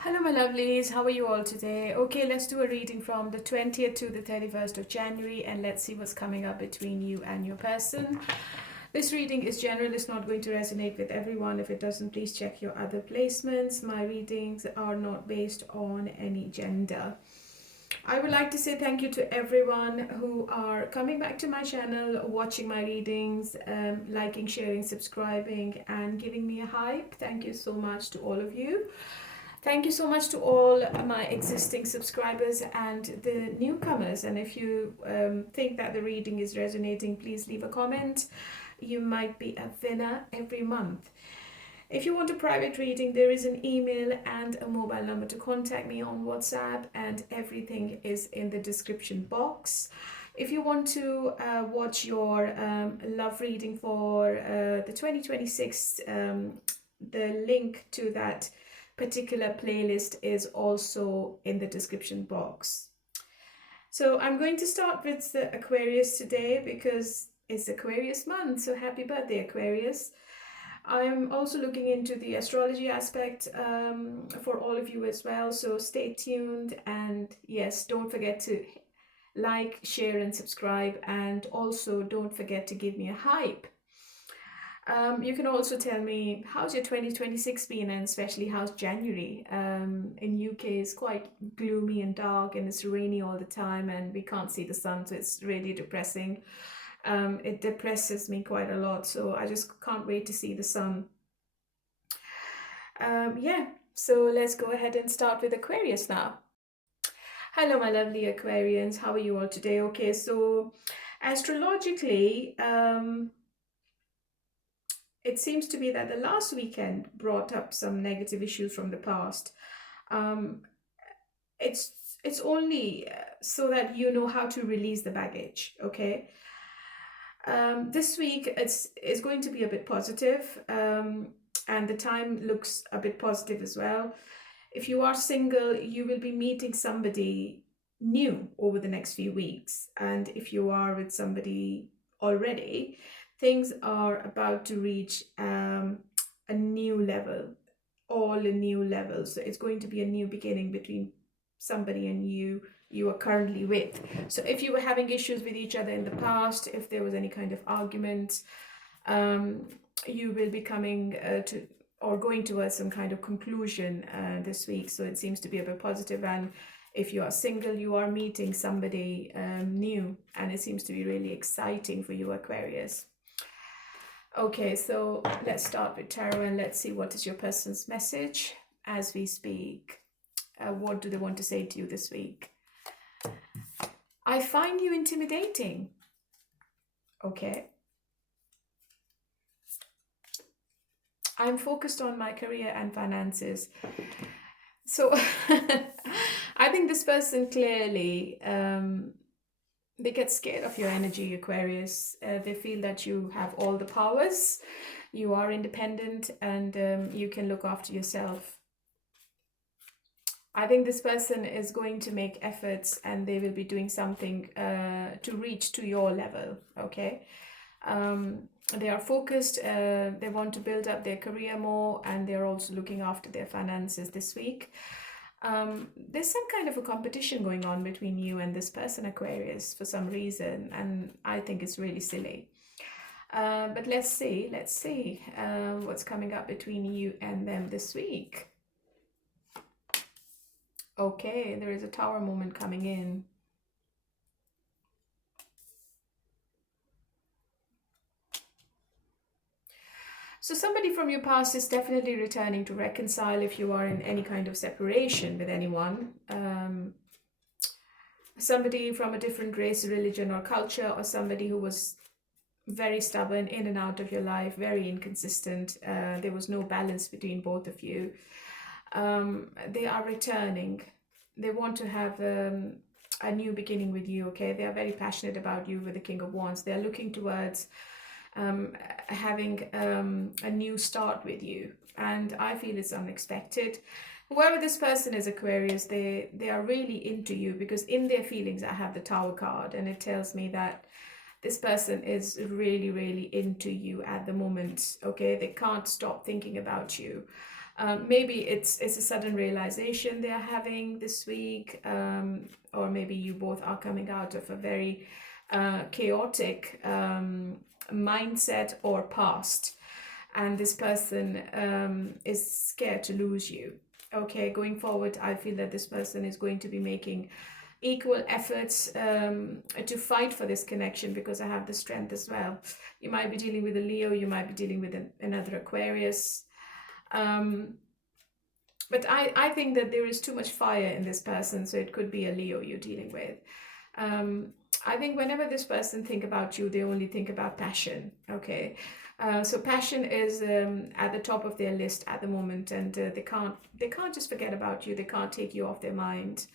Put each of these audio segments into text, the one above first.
Hello, my lovelies. How are you all today? Okay, let's do a reading from the 20th to the 31st of January and let's see what's coming up between you and your person. This reading is general, it's not going to resonate with everyone. If it doesn't, please check your other placements. My readings are not based on any gender. I would like to say thank you to everyone who are coming back to my channel, watching my readings, liking, sharing, subscribing, and giving me a hype. Thank you so much to all of you. Thank you so much to all my existing subscribers and the newcomers. And if you think that the reading is resonating, please leave a comment. You might be a winner every month. If you want a private reading, there is an email and a mobile number to contact me on WhatsApp, and everything is in the description box. If you want to watch your love reading for the 2026, the link to that particular playlist is also in the description box. So I'm going to start with the Aquarius today because it's Aquarius month, so happy birthday, Aquarius. I'm also looking into the astrology aspect for all of you as well, so stay tuned, and yes, don't forget to like, share and subscribe, and also don't forget to give me a hype. You can also tell me how's your 2026 been, and especially how's January. In UK it's quite gloomy and dark and it's rainy all the time and we can't see the sun, so it's really depressing. It depresses me quite a lot, so I just can't wait to see the sun. Yeah, so let's go ahead and start with Aquarius now. Hello, my lovely Aquarians. How are you all today? Okay, so astrologically, it seems to be that the last weekend brought up some negative issues from the past. Um, it's only so that you know how to release the baggage. Okay. This week it's going to be a bit positive, and the time looks a bit positive as well. If you are single, you will be meeting somebody new over the next few weeks, and if you are with somebody already, things are about to reach a new level, all a new level. So it's going to be a new beginning between somebody and you are currently with. So if you were having issues with each other in the past, if there was any kind of argument, you will be coming to or going towards some kind of conclusion this week. So it seems to be a bit positive. And if you are single, you are meeting somebody new, and it seems to be really exciting for you, Aquarius. Okay, so let's start with tarot and let's see what is your person's message as we speak. What do they want to say to you this week? I find you intimidating. Okay. I'm focused on my career and finances. So I think this person clearly, they get scared of your energy, Aquarius. They feel that you have all the powers, you are independent, and you can look after yourself. I think this person is going to make efforts and they will be doing something to reach to your level, okay? They are focused, they want to build up their career more, and they're also looking after their finances this week. There's some kind of a competition going on between you and this person, Aquarius, for some reason, and I think it's really silly. But let's see what's coming up between you and them this week. Okay, there is a Tower moment coming in. So somebody from your past is definitely returning to reconcile if you are in any kind of separation with anyone. Somebody from a different race, religion, or culture, or somebody who was very stubborn, in and out of your life, very inconsistent. There was no balance between both of you. They are returning. They want to have a new beginning with you, okay? They are very passionate about you with the King of Wands. They are looking towards having a new start with you, and I feel it's unexpected. Whoever this person is, Aquarius, they are really into you, because in their feelings I have the Tower card, and it tells me that this person is really, really into you at the moment, okay? They can't stop thinking about you. Maybe it's a sudden realization they are having this week, or maybe you both are coming out of a very chaotic mindset or past, and this person is scared to lose you. Okay, going forward, I feel that this person is going to be making equal efforts to fight for this connection, because I have the strength as well. You might be dealing with a Leo, you might be dealing with another Aquarius. But I think that there is too much fire in this person, so it could be a Leo you're dealing with. I think whenever this person think about you, they only think about passion, okay? So passion is at the top of their list at the moment, and they can't just forget about you. They can't take you off their mind.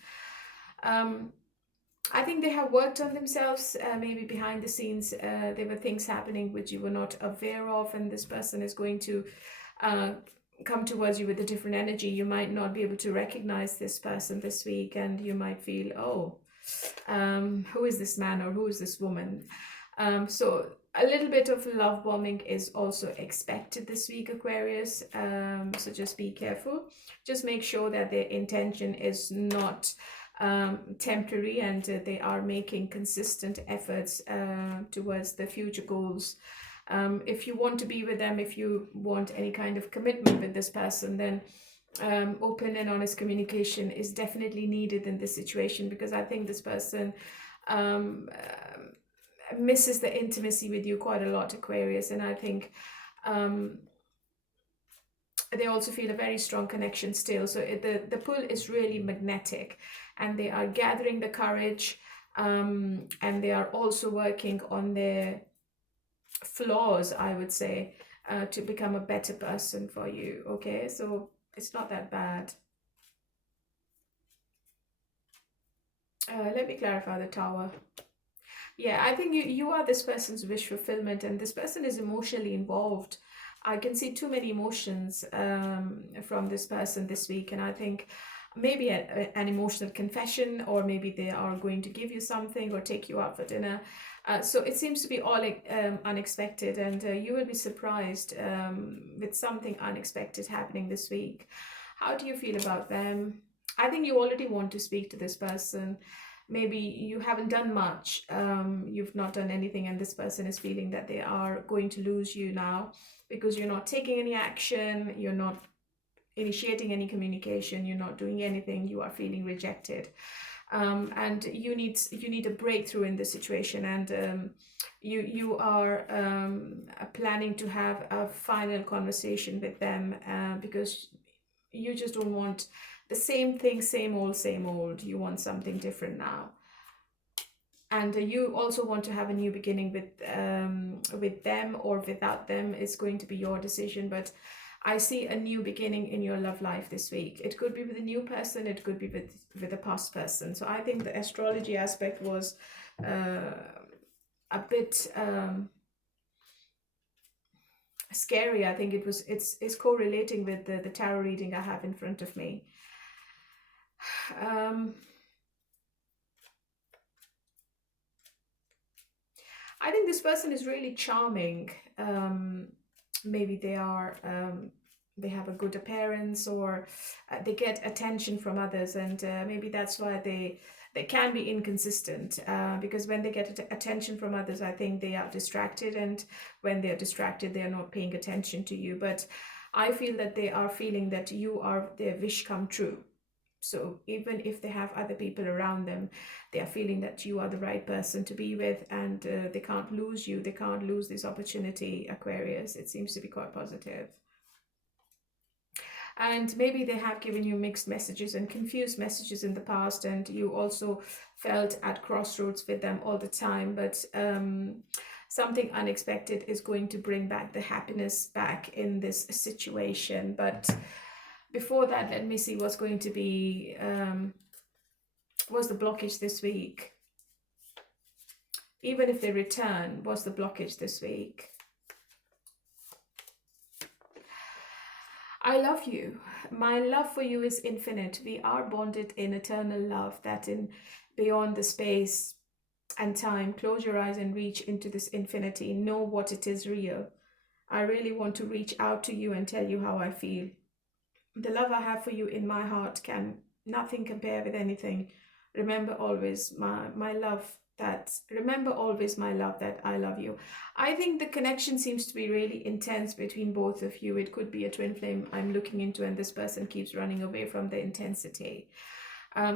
I think they have worked on themselves. Maybe behind the scenes, there were things happening which you were not aware of, and this person is going to come towards you with a different energy. You might not be able to recognize this person this week, and you might feel, oh, who is this man or who is this woman? So a little bit of love bombing is also expected this week, Aquarius. So just be careful. Just make sure that their intention is not temporary, and they are making consistent efforts towards the future goals. If you want to be with them, if you want any kind of commitment with this person, then open and honest communication is definitely needed in this situation, because I think this person misses the intimacy with you quite a lot, Aquarius, and I think they also feel a very strong connection still. So the pull is really magnetic, and they are gathering the courage, and they are also working on their flaws, I would say, to become a better person for you. Okay, so it's not that bad. Let me clarify the Tower. Yeah, I think you are this person's wish fulfillment, and this person is emotionally involved. I can see too many emotions from this person this week, and I think maybe an emotional confession, or maybe they are going to give you something or take you out for dinner. So it seems to be all unexpected, and you will be surprised with something unexpected happening this week. How do you feel about them? I think you already want to speak to this person. Maybe you haven't done much. You've not done anything, and this person is feeling that they are going to lose you now, because you're not taking any action, you're not initiating any communication, you're not doing anything, you are feeling rejected. And you need a breakthrough in this situation, and you are planning to have a final conversation with them, because you just don't want the same thing, same old. You want something different now, and you also want to have a new beginning with them or without them. It's going to be your decision, but I see a new beginning in your love life this week. It could be with a new person, it could be with a past person. So I think the astrology aspect was a bit scary. I think it's correlating with the tarot reading I have in front of me. I think this person is really charming. Maybe they are they have a good appearance, or they get attention from others, and maybe that's why they can be inconsistent, because when they get attention from others, I think they are distracted, and when they're distracted, they are not paying attention to you. But I feel that they are feeling that you are their wish come true. So even if they have other people around them, they are feeling that you are the right person to be with, and they can't lose you. They can't lose this opportunity, Aquarius. It seems to be quite positive. And maybe they have given you mixed messages and confused messages in the past, and you also felt at crossroads with them all the time. But something unexpected is going to bring back the happiness back in this situation. But before that, let me see what's going to be, what's the blockage this week? Even if they return, what's the blockage this week? I love you. My love for you is infinite. We are bonded in eternal love, that in beyond the space and time. Close your eyes and reach into this infinity. Know what it is real. I really want to reach out to you and tell you how I feel. The love I have for you in my heart can nothing compare with anything. Remember always my love that remember always my love that I love you. I think the connection seems to be really intense between both of you. It could be a twin flame I'm looking into, and this person keeps running away from the intensity.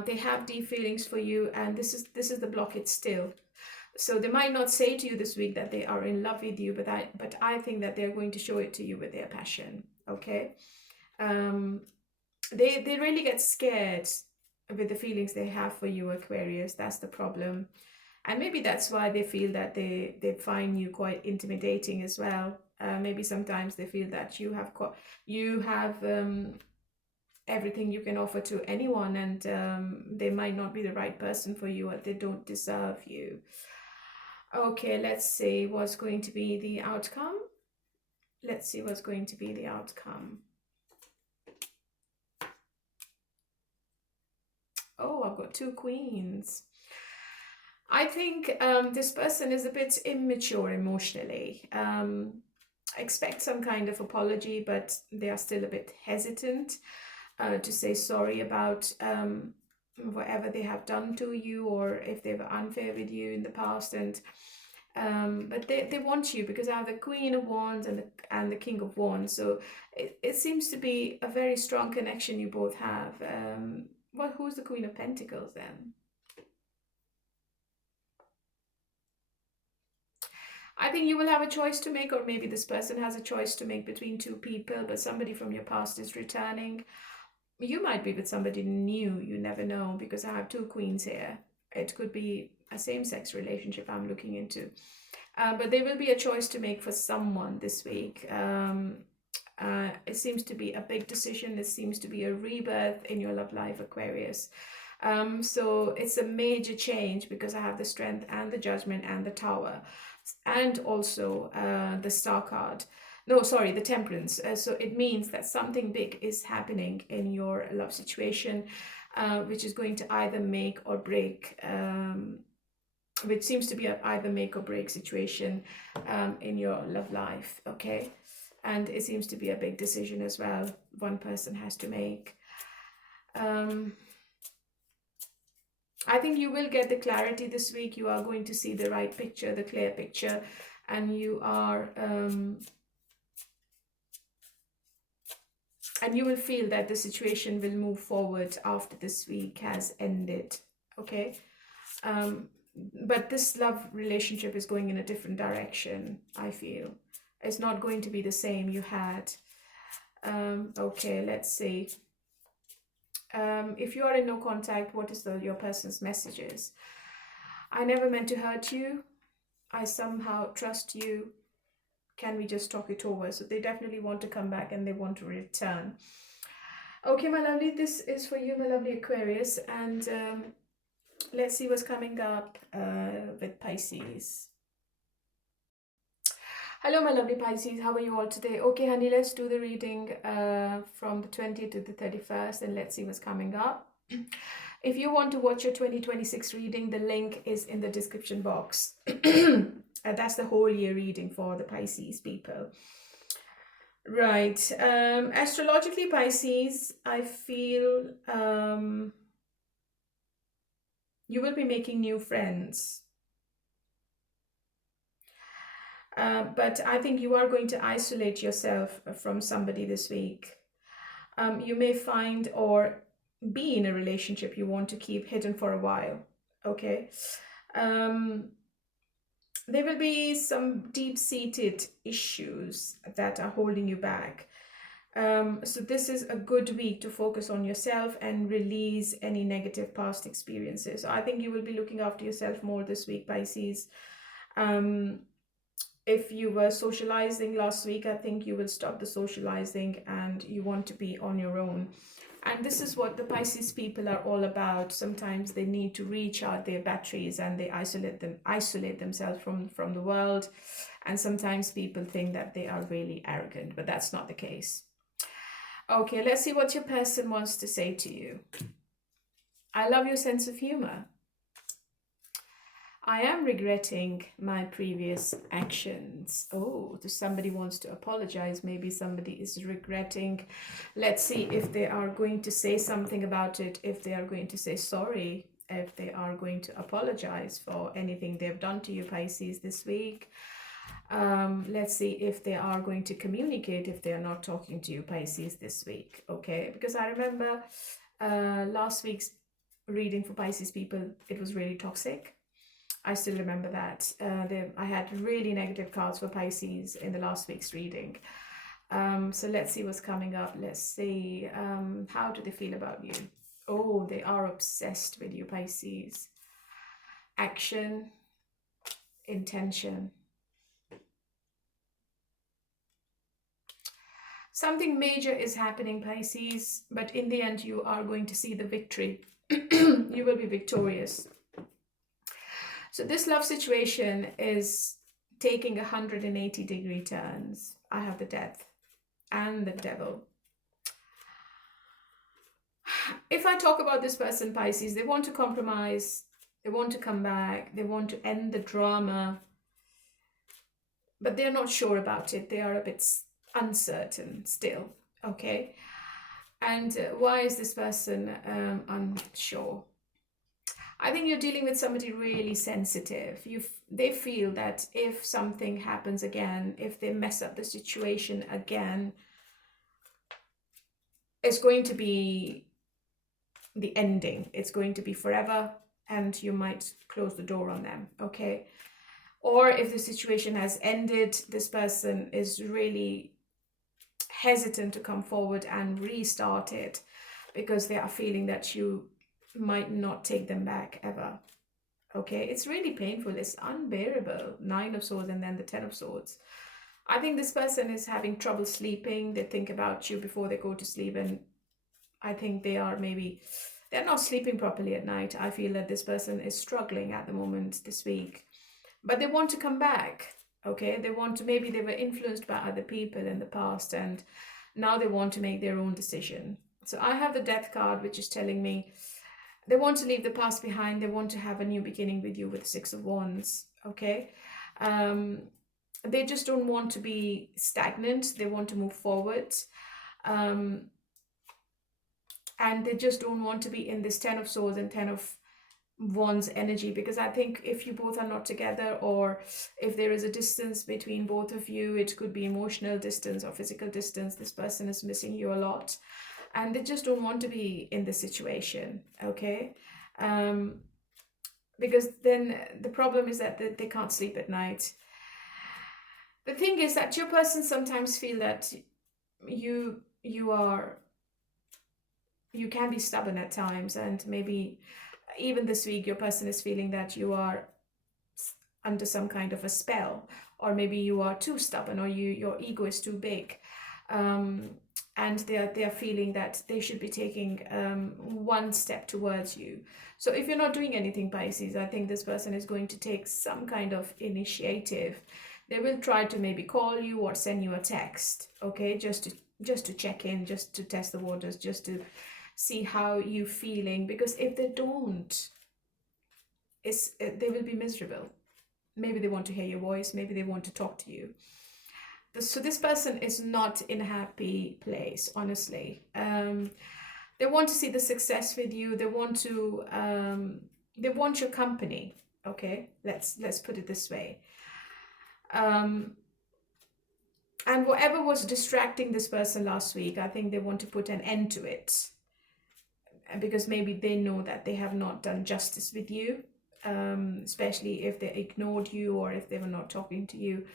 They have deep feelings for you, and this is the blockage still. So they might not say to you this week that they are in love with you, but I think that they're going to show it to you with their passion. Okay. They really get scared with the feelings they have for you, Aquarius. That's the problem. And maybe that's why they feel that they find you quite intimidating as well. Maybe sometimes they feel that you have everything you can offer to anyone, and they might not be the right person for you, or they don't deserve you. Okay, let's see what's going to be the outcome. Let's see what's going to be the outcome. Oh, I've got 2 queens. I think this person is a bit immature emotionally. Expect some kind of apology, but they are still a bit hesitant to say sorry about whatever they have done to you, or if they were unfair with you in the past. And but they want you, because I have the Queen of Wands and the King of Wands. So it seems to be a very strong connection you both have. Well, who's the Queen of Pentacles then? I think you will have a choice to make, or maybe this person has a choice to make between 2 people, but somebody from your past is returning. You might be with somebody new, you never know, because I have 2 queens here. It could be a same-sex relationship I'm looking into. But there will be a choice to make for someone this week. It seems to be a big decision. It seems to be a rebirth in your love life, Aquarius. So it's a major change, because I have the Strength and the Judgment and the Tower, and also the Star card. No, sorry, the Temperance. So it means that something big is happening in your love situation, which is going to either make or break, which seems to be an either make or break situation in your love life. Okay. And it seems to be a big decision as well. One person has to make. I think you will get the clarity this week. You are going to see the right picture, the clear picture, and you are, and you will feel that the situation will move forward after this week has ended. Okay. But this love relationship is going in a different direction, I feel. It's not going to be the same you had. Okay, let's see. If you are in no contact, what is your person's messages? I never meant to hurt you. I somehow trust you. Can we just talk it over? So they definitely want to come back and they want to return. Okay, my lovely, this is for you, my lovely Aquarius. And let's see what's coming up with Pisces. Hello, my lovely Pisces. How are you all today? Okay, honey, let's do the reading from the 20th to the 31st, and let's see what's coming up. If you want to watch your 2026 reading, the link is in the description box. That's the whole year reading for the Pisces people. Right. Astrologically, Pisces, I feel you will be making new friends. But I think you are going to isolate yourself from somebody this week. You may find or be in a relationship you want to keep hidden for a while. Okay. There will be some deep-seated issues that are holding you back. So this is a good week to focus on yourself and release any negative past experiences. So I think you will be looking after yourself more this week, Pisces. If you were socializing last week, I think you will stop the socializing and you want to be on your own. And this is what the Pisces people are all about. Sometimes they need to recharge their batteries and they isolate themselves from the world. And sometimes people think that they are really arrogant, but that's not the case. Okay, let's see what your person wants to say to you. I love your sense of humor. I am regretting my previous actions. Oh, somebody wants to apologize. Maybe somebody is regretting. Let's see if they are going to say something about it, if they are going to say sorry, if they are going to apologize for anything they've done to you, Pisces, this week. Let's see if they are going to communicate if they are not talking to you, Pisces, this week. Okay, because I remember last week's reading for Pisces people, it was really toxic. I still remember that. I had really negative cards for Pisces in the last week's reading. So let's see what's coming up. Let's see. How do they feel about you? Oh, they are obsessed with you, Pisces. Action, intention. Something major is happening, Pisces, but in the end, you are going to see the victory. You will be victorious. So this love situation is taking 180-degree turns. I have the Death and the Devil. If I talk about this person, Pisces, they want to compromise, they want to come back, they want to end the drama, but they're not sure about it. They are a bit uncertain still, okay? And why is this person unsure? I think you're dealing with somebody really sensitive. They feel that if something happens again, if they mess up the situation again, it's going to be the ending. It's going to be forever, and you might close the door on them, okay? Or if the situation has ended, this person is really hesitant to come forward and restart it because they are feeling that you might not take them back ever. Okay, it's really painful. It's unbearable. 9 of Swords and then the 10 of Swords. I think this person is having trouble sleeping. They think about you before they go to sleep, and I think they're not sleeping properly at night. I feel that this person is struggling at the moment this week, but they want to come back. Okay, maybe they were influenced by other people in the past, and now they want to make their own decision. So I have the Death card, which is telling me they want to leave the past behind. They want to have a new beginning with you with the 6 of Wands, okay? They just don't want to be stagnant. They want to move forward. And they just don't want to be in this 10 of Swords and 10 of Wands energy, because I think if you both are not together, or if there is a distance between both of you, it could be emotional distance or physical distance. This person is missing you a lot, and they just don't want to be in this situation, okay? Because then the problem is that they can't sleep at night. The thing is that your person sometimes feel that you can be stubborn at times, and maybe even this week your person is feeling that you are under some kind of a spell, or maybe you are too stubborn, or your ego is too big, and they are feeling that they should be taking one step towards you. So if you're not doing anything, Pisces, I think this person is going to take some kind of initiative. They will try to maybe call you or send you a text, okay, just to check in, just to test the waters, just to see how you're feeling. Because if they don't, they will be miserable. Maybe they want to hear your voice, maybe they want to talk to you. So this person is not in a happy place, honestly. They want to see the success with you. They want your company, okay? Let's put it this way. And whatever was distracting this person last week, I think they want to put an end to it, because maybe they know that they have not done justice with you, especially if they ignored you or if they were not talking to you.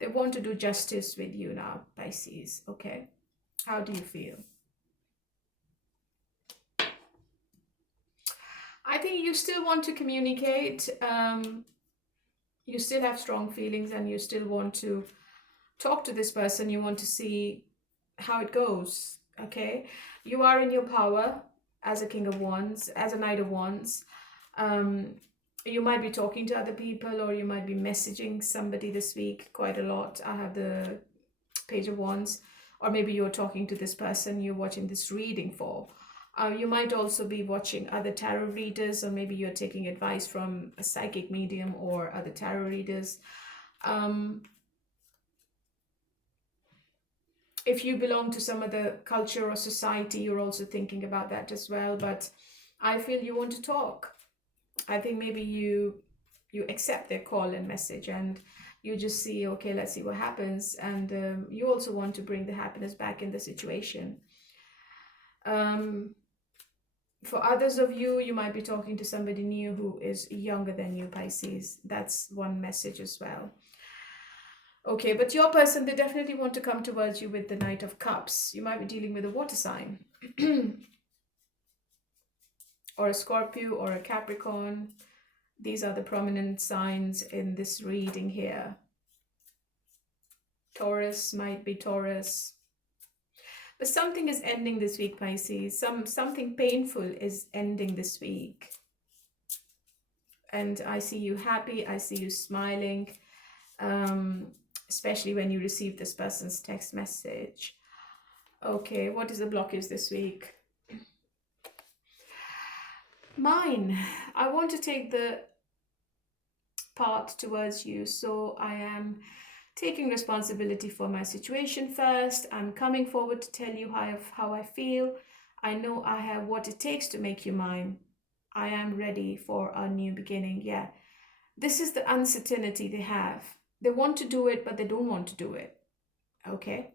They want to do justice with you now, Pisces, okay? How do you feel? I think you still want to communicate. You still have strong feelings, and you still want to talk to this person. You want to see how it goes, okay? You are in your power as a King of Wands, as a Knight of Wands. You might be talking to other people, or you might be messaging somebody this week quite a lot. I have the Page of Wands. Or maybe you're talking to this person you're watching this reading for. You might also be watching other tarot readers, or maybe you're taking advice from a psychic medium or other tarot readers. If you belong to some other culture or society, you're also thinking about that as well. But I feel you want to talk. I think maybe you accept their call and message, and you just see, okay, let's see what happens. And you also want to bring the happiness back in the situation. For others of you, you might be talking to somebody new who is younger than you, Pisces. That's one message as well. Okay, but your person, they definitely want to come towards you with the Knight of Cups. You might be dealing with a water sign. Or a Scorpio or a Capricorn. These are the prominent signs in this reading here. Taurus might be Taurus. But something is ending this week, Pisces. Something painful is ending this week. And I see you happy. I see you smiling. Especially when you receive this person's text message. Okay, what is the blockage this week? Mine. I want to take the path towards you. So I am taking responsibility for my situation first. I'm coming forward to tell you how I feel. I know I have what it takes to make you mine. I am ready for a new beginning. Yeah. This is the uncertainty they have. They want to do it, but they don't want to do it. Okay?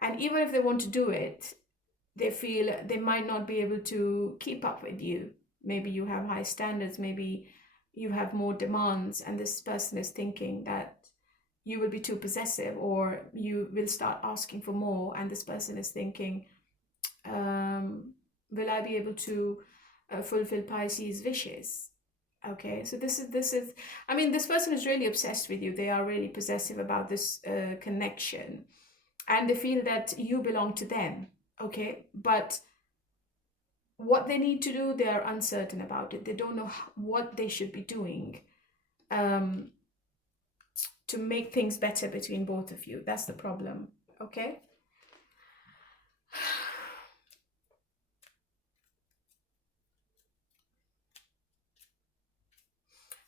And even if they want to do it, they feel they might not be able to keep up with you. Maybe you have high standards. Maybe you have more demands. And this person is thinking that you will be too possessive, or you will start asking for more. And this person is thinking, will I be able to fulfill Pisces' wishes? Okay, so this is, I mean, this person is really obsessed with you. They are really possessive about this connection, and they feel that you belong to them. Okay, but what they need to do, they are uncertain about it. They don't know what they should be doing to make things better between both of you. That's the problem. Okay.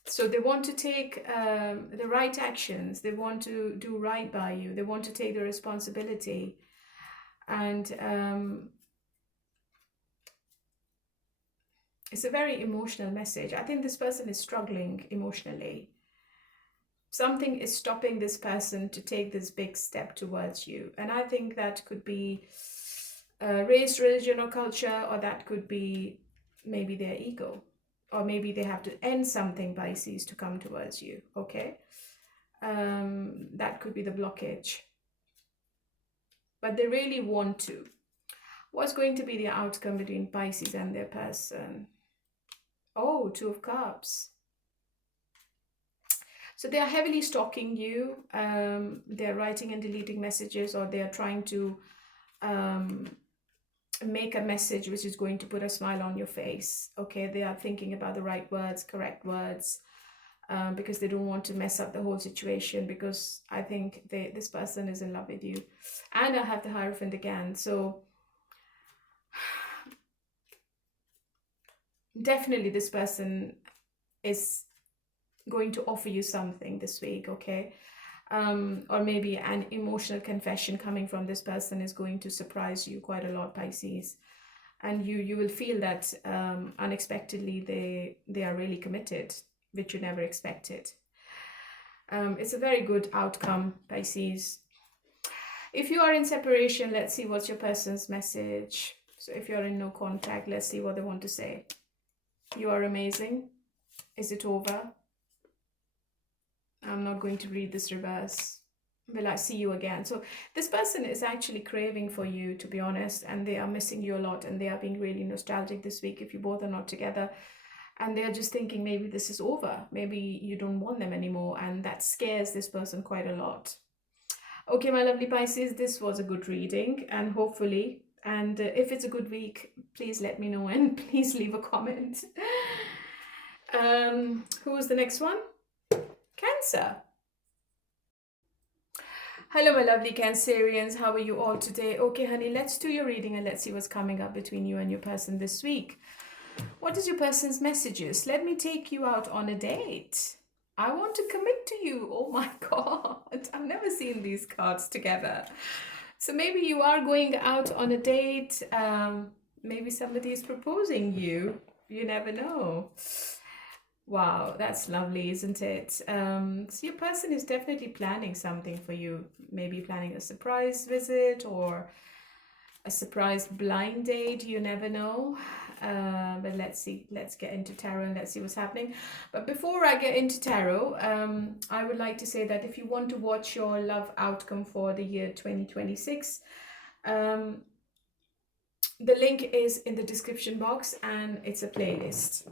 So they want to take the right actions. They want to do right by you. They want to take the responsibility. And it's a very emotional message. I think this person is struggling emotionally. Something is stopping this person to take this big step towards you. And I think that could be race, religion, or culture, or that could be maybe their ego. Or maybe they have to end something, Pisces, to come towards you, okay? That could be the blockage. But they really want to. What's going to be the outcome between Pisces and their person? Oh, Two of Cups. So they are heavily stalking you. They're writing and deleting messages, or they are trying to make a message which is going to put a smile on your face. Okay, they are thinking about the right words, correct words, because they don't want to mess up the whole situation, because I think this person is in love with you. And I have the Hierophant again. So definitely this person is going to offer you something this week, okay? Or maybe an emotional confession coming from this person is going to surprise you quite a lot, Pisces. And you will feel that unexpectedly they are really committed, which you never expected. It's a very good outcome, Pisces. If you are in separation, let's see what's your person's message. So if you're in no contact, let's see what they want to say. You are amazing. Is it over? I'm not going to read this reverse. Will I see you again? So this person is actually craving for you, to be honest, and they are missing you a lot, and they are being really nostalgic this week if you both are not together. And they're just thinking maybe this is over. Maybe you don't want them anymore, and that scares this person quite a lot. Okay, my lovely Pisces, this was a good reading, and hopefully, and if it's a good week, please let me know, and please leave a comment. Who is the next one? Cancer. Hello, my lovely Cancerians. How are you all today? Okay, honey, let's do your reading and let's see what's coming up between you and your person this week. What is your person's messages? Let me take you out on a date. I want to commit to you. Oh my God. I've never seen these cards together. So maybe you are going out on a date. Maybe somebody is proposing you. You never know. Wow, that's lovely, isn't it? So your person is definitely planning something for you. Maybe planning a surprise visit or a surprise blind date. You never know. But let's see. Let's get into tarot and let's see what's happening. But before I get into tarot, I would like to say that if you want to watch your love outcome for the year 2026, the link is in the description box and it's a playlist.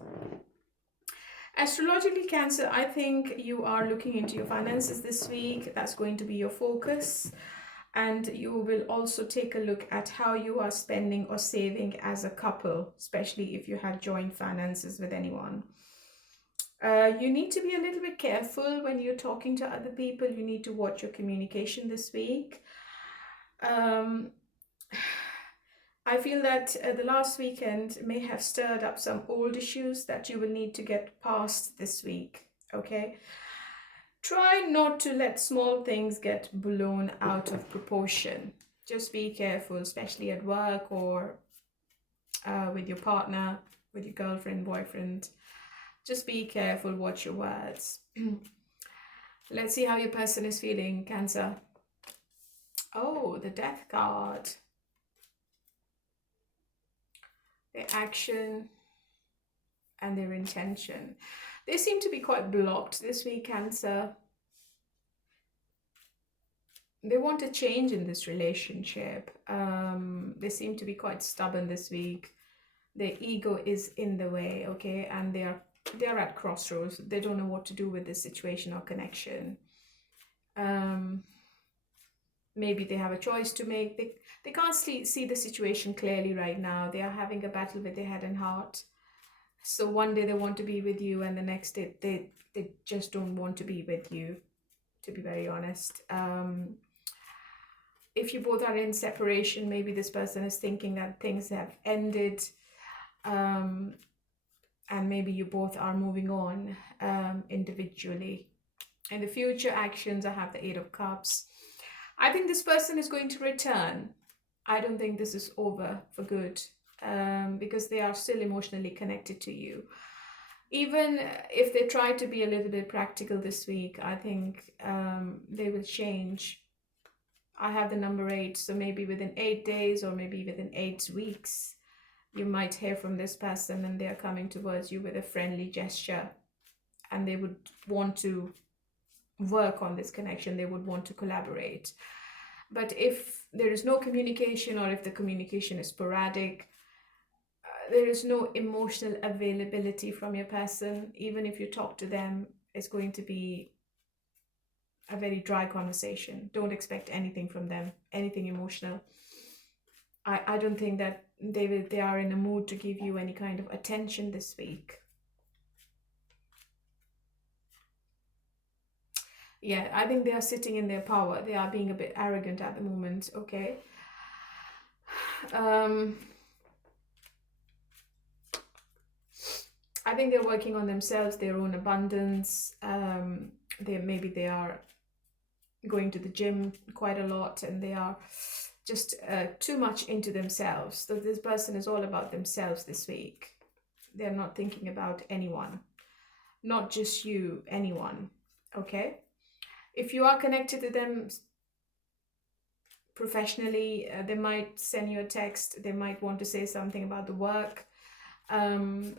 Astrologically, Cancer, I think you are looking into your finances this week. That's going to be your focus. And you will also take a look at how you are spending or saving as a couple, especially if you have joint finances with anyone. You need to be a little bit careful when you're talking to other people. You need to watch your communication this week. I feel that the last weekend may have stirred up some old issues that you will need to get past this week, okay? Try not to let small things get blown out of proportion. Just be careful, especially at work or with your partner, with your girlfriend, boyfriend. Just be careful, watch your words. Let's see how your person is feeling, Cancer. Oh, the Death card. Their action and their intention. They seem to be quite blocked this week, Cancer. They want a change in this relationship. They seem to be quite stubborn this week. Their ego is in the way, okay? And they're at crossroads. They don't know what to do with this situation or connection. Maybe they have a choice to make. They can't see the situation clearly right now. They are having a battle with their head and heart. So one day they want to be with you and the next day they just don't want to be with you, to be very honest. If you both are in separation, maybe this person is thinking that things have ended, and maybe you both are moving on individually. In the future actions, I have the Eight of Cups. I think this person is going to return. I don't think this is over for good, because they are still emotionally connected to you. Even if they try to be a little bit practical this week, I think they will change. I have the number 8, so maybe within 8 days or maybe within 8 weeks, you might hear from this person and they're coming towards you with a friendly gesture and they would want to work on this connection. They would want to collaborate. But if there is no communication or if the communication is sporadic, there is no emotional availability from your person. Even if you talk to them, it's going to be a very dry conversation. Don't expect anything from them, anything emotional. I don't think that they are in a mood to give you any kind of attention this week. Yeah, I think they are sitting in their power. They are being a bit arrogant at the moment, okay? I think they're working on themselves, their own abundance. Maybe they are going to the gym quite a lot and they are just too much into themselves. So this person is all about themselves this week. They're not thinking about anyone, not just you, anyone, okay? If you are connected to them professionally, they might send you a text. They might want to say something about the work. But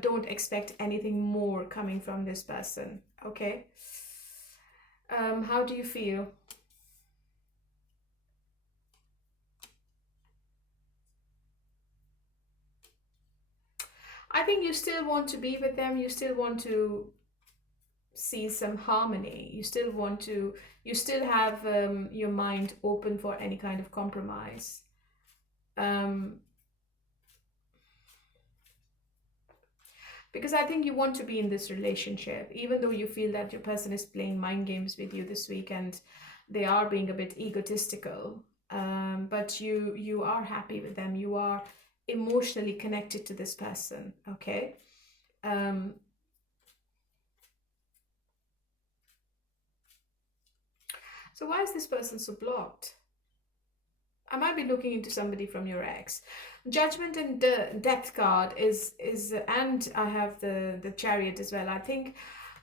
don't expect anything more coming from this person, okay? How do you feel? I think you still want to be with them. You still want to see some harmony. You still have your mind open for any kind of compromise. Because I think you want to be in this relationship, even though you feel that your person is playing mind games with you this week and they are being a bit egotistical. But you are happy with them. You are emotionally connected to this person, okay? So why is this person so blocked? I might be looking into somebody from your ex. Judgment and Death card is and I have the Chariot as well. I think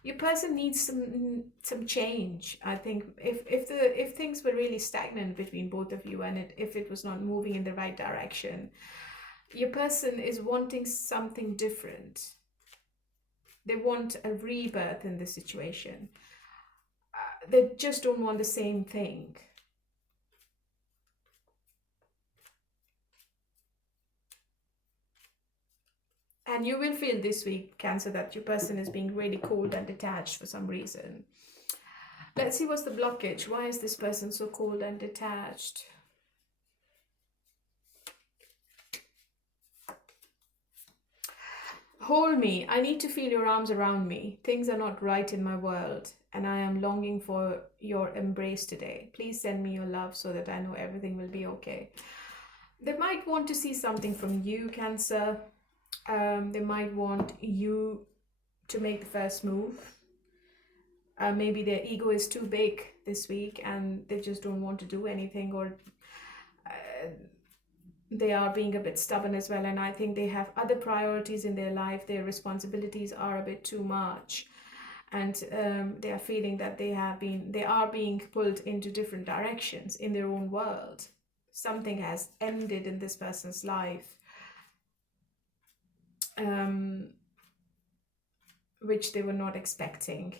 your person needs some change. I think if things were really stagnant between both of you, and if it was not moving in the right direction, your person is wanting something different. They want a rebirth in the situation. They just don't want the same thing. And you will feel this week, Cancer, that your person is being really cold and detached for some reason. Let's see what's the blockage. Why is this person so cold and detached? Hold me. I need to feel your arms around me. Things are not right in my world, and I am longing for your embrace today. Please send me your love so that I know everything will be okay. They might want to see something from you, Cancer. They might want you to make the first move. Maybe their ego is too big this week and they just don't want to do anything, or they are being a bit stubborn as well, and I think they have other priorities in their life. Their responsibilities are a bit too much, and they are feeling that they are being pulled into different directions in their own world. Something has ended in this person's life, which they were not expecting.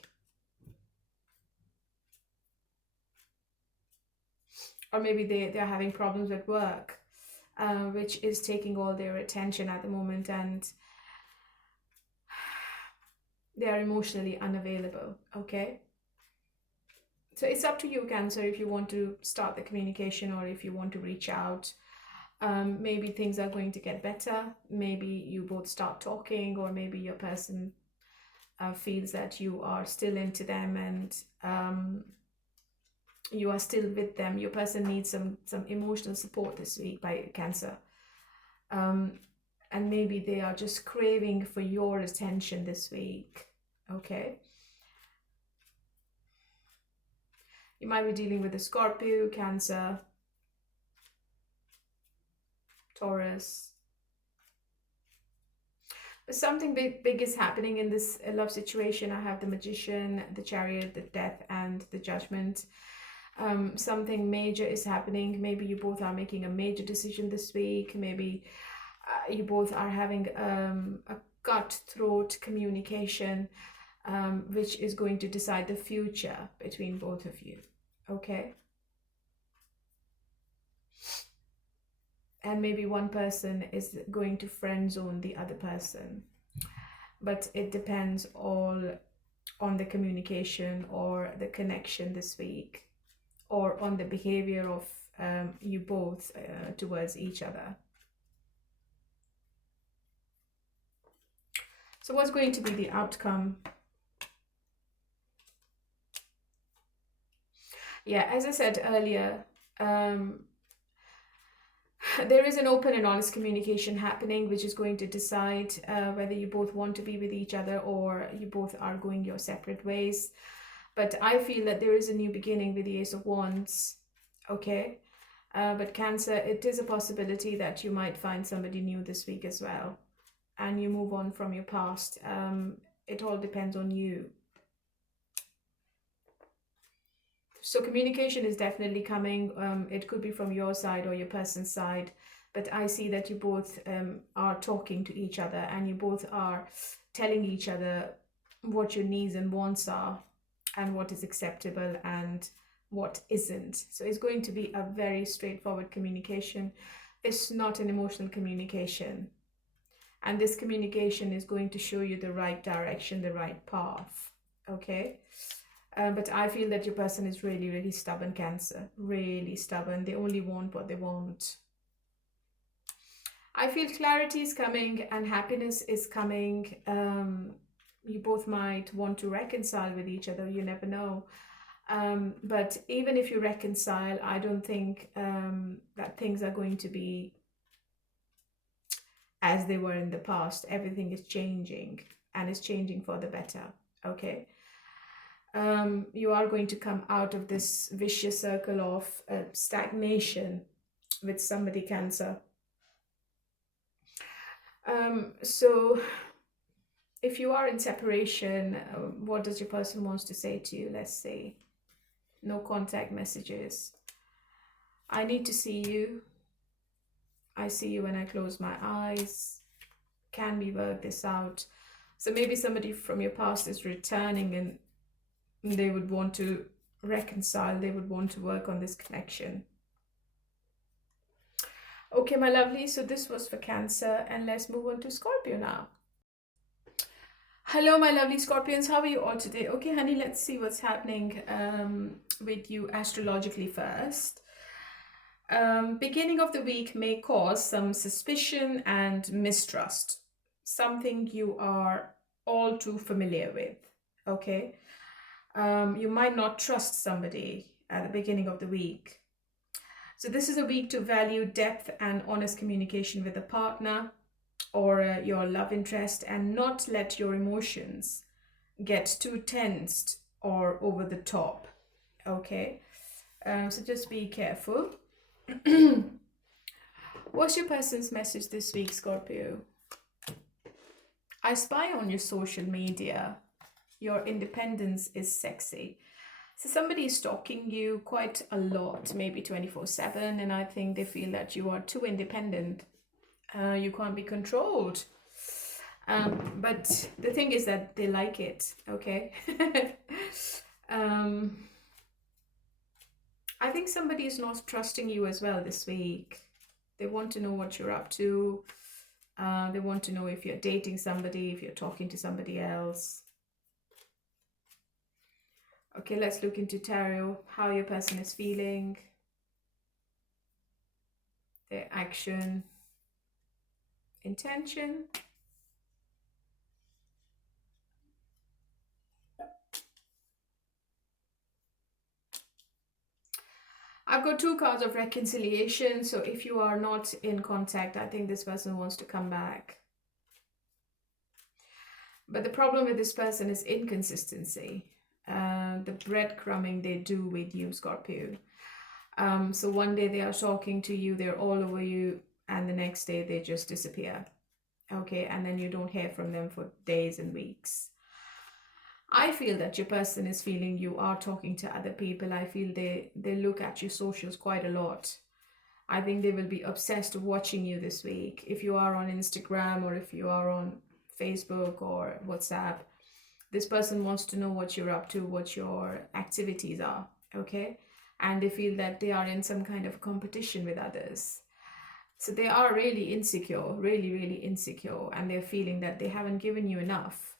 Or maybe they are having problems at work, which is taking all their attention at the moment, and they are emotionally unavailable, okay? So it's up to you, Cancer, if you want to start the communication or if you want to reach out. Maybe things are going to get better. Maybe you both start talking, or maybe your person feels that you are still into them and you are still with them. Your person needs some emotional support this week by Cancer. And maybe they are just craving for your attention this week, okay? You might be dealing with a Scorpio, Cancer, Taurus. Something big is happening in this love situation. I have the Magician, the Chariot, the Death, and the Judgment. Something major is happening. Maybe you both are making a major decision this week. Maybe you both are having a cutthroat communication, which is going to decide the future between both of you, okay? And maybe one person is going to friend zone the other person, but it depends all on the communication or the connection this week, or on the behavior of you both towards each other. So what's going to be the outcome? Yeah, as I said earlier, there is an open and honest communication happening, which is going to decide whether you both want to be with each other or you both are going your separate ways. But I feel that there is a new beginning with the Ace of Wands, okay? But Cancer, it is a possibility that you might find somebody new this week as well, and you move on from your past. It all depends on you. So communication is definitely coming. It could be from your side or your person's side, but I see that you both are talking to each other, and you both are telling each other what your needs and wants are, and what is acceptable and what isn't. So it's going to be a very straightforward communication. It's not an emotional communication. And this communication is going to show you the right direction, the right path, okay? But I feel that your person is really, really stubborn, Cancer. Really stubborn. They only want what they want. I feel clarity is coming and happiness is coming. You both might want to reconcile with each other, you never know. But even if you reconcile, I don't think that things are going to be as they were in the past. Everything is changing and is changing for the better. Okay. You are going to come out of this vicious circle of stagnation with somebody Cancer. So if you are in separation, what does your person wants to say to you? Let's see. No contact messages. I need to see you. I see you when I close my eyes. Can we work this out? So maybe somebody from your past is returning and they would want to reconcile. They would want to work on this connection. Okay, my lovely. So this was for Cancer, and let's move on to Scorpio now. Hello, my lovely Scorpions. How are you all today? Okay, honey, let's see what's happening with you astrologically first. Beginning of the week may cause some suspicion and mistrust, something you are all too familiar with. Okay, you might not trust somebody at the beginning of the week. So this is a week to value depth and honest communication with a partner or your love interest, and not let your emotions get too tensed or over the top. Okay, so just be careful. What's your person's message this week, Scorpio? I spy on your social media. Your independence is sexy. So somebody is stalking you quite a lot, maybe 24/7, and I think they feel that you are too independent. You can't be controlled. But the thing is that they like it, okay? I think somebody is not trusting you as well this week. They want to know what you're up to. They want to know if you're dating somebody, if you're talking to somebody else. Okay, let's look into tarot, how your person is feeling, their action, intention. I've got two cards of reconciliation. So if you are not in contact, I think this person wants to come back. But the problem with this person is inconsistency. The breadcrumbing they do with you, Scorpio. So one day they are talking to you, they're all over you, and the next day they just disappear. Okay, and then you don't hear from them for days and weeks. I feel that your person is feeling you are talking to other people. I feel they look at your socials quite a lot. I think they will be obsessed watching you this week. If you are on Instagram or if you are on Facebook or WhatsApp, this person wants to know what you're up to, what your activities are, okay? And they feel that they are in some kind of competition with others. So they are really insecure, really, really insecure, and they're feeling that they haven't given you enough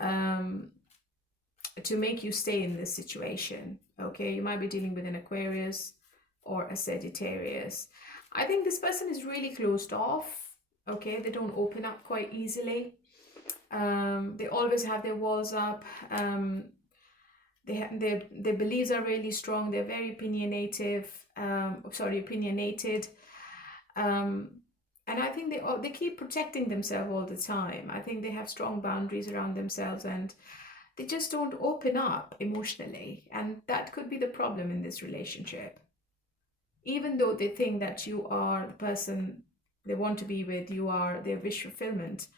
to make you stay in this situation, okay? You might be dealing with an Aquarius or a Sagittarius. I think this person is really closed off, okay? They don't open up quite easily. They always have their walls up. Their beliefs are really strong. They're very opinionated. And I think they keep protecting themselves all the time. I think they have strong boundaries around themselves, and they just don't open up emotionally. And that could be the problem in this relationship. Even though they think that you are the person they want to be with, you are their wish fulfillment.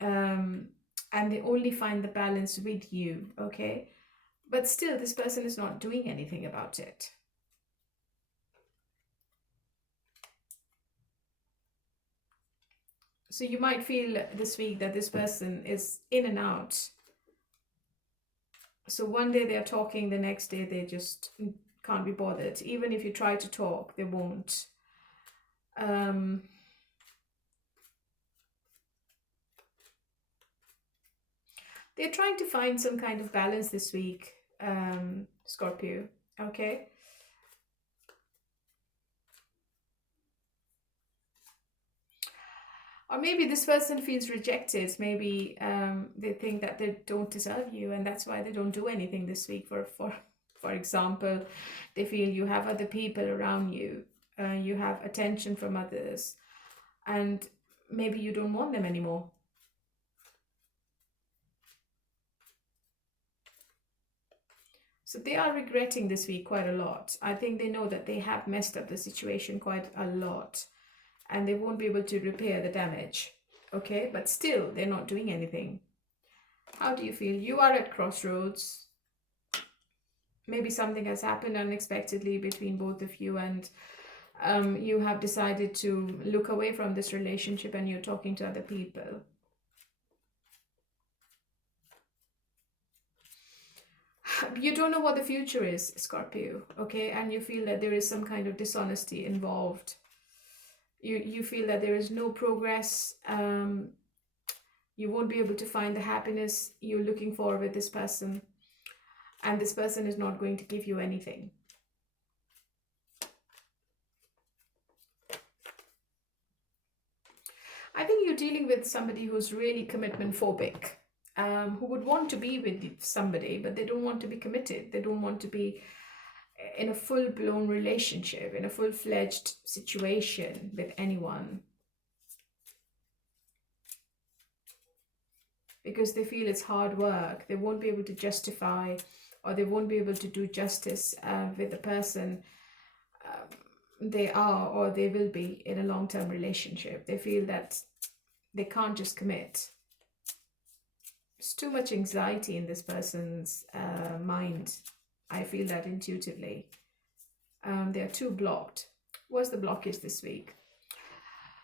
And they only find the balance with you, okay? But still, this person is not doing anything about it. So you might feel this week that this person is in and out. So one day they're talking, the next day they just can't be bothered. Even if you try to talk, they won't. They're trying to find some kind of balance this week, Scorpio, okay? Or maybe this person feels rejected. Maybe they think that they don't deserve you, and that's why they don't do anything this week. For example, they feel you have other people around you, you have attention from others, and maybe you don't want them anymore. So they are regretting this week quite a lot. I think they know that they have messed up the situation quite a lot, and they won't be able to repair the damage. Okay, but still, they're not doing anything. How do you feel? You are at crossroads. Maybe something has happened unexpectedly between both of you, and you have decided to look away from this relationship and you're talking to other people. You don't know what the future is, Scorpio, okay? And you feel that there is some kind of dishonesty involved. You feel that there is no progress. You won't be able to find the happiness you're looking for with this person. And this person is not going to give you anything. I think you're dealing with somebody who's really commitment phobic, who would want to be with somebody, but they don't want to be committed. They don't want to be in a full-blown relationship, in a full-fledged situation with anyone. Because they feel it's hard work. They won't be able to justify, or they won't be able to do justice with the person they are or they will be in a long-term relationship. They feel that they can't just commit. There's too much anxiety in this person's mind. I feel that intuitively. They are too blocked. What's the blockage this week?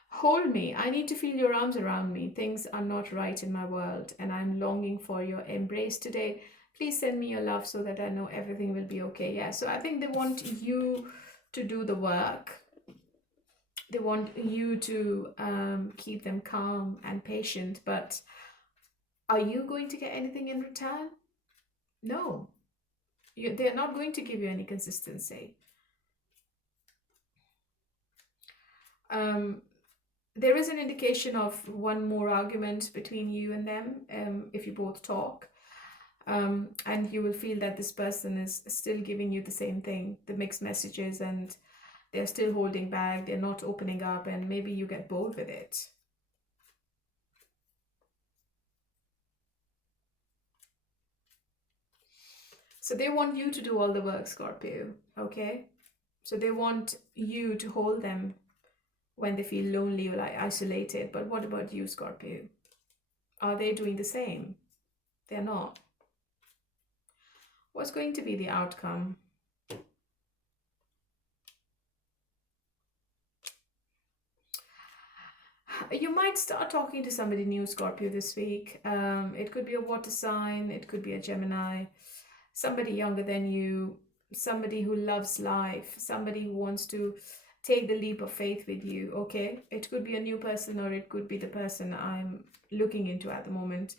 Hold me. I need to feel your arms around me. Things are not right in my world, and I'm longing for your embrace today. Please send me your love so that I know everything will be okay. Yeah, so I think they want you to do the work. They want you to keep them calm and patient, but are you going to get anything in return? No. They're not going to give you any consistency. There is an indication of one more argument between you and them if you both talk. And you will feel that this person is still giving you the same thing, the mixed messages, and they're still holding back, they're not opening up, and maybe you get bored with it. So they want you to do all the work, Scorpio, okay? So they want you to hold them when they feel lonely or like isolated. But what about you, Scorpio? Are they doing the same? They're not. What's going to be the outcome? You might start talking to somebody new, Scorpio, this week. It could be a water sign, it could be a Gemini, somebody younger than you, somebody who loves life, somebody who wants to take the leap of faith with you, okay? It could be a new person, or it could be the person I'm looking into at the moment.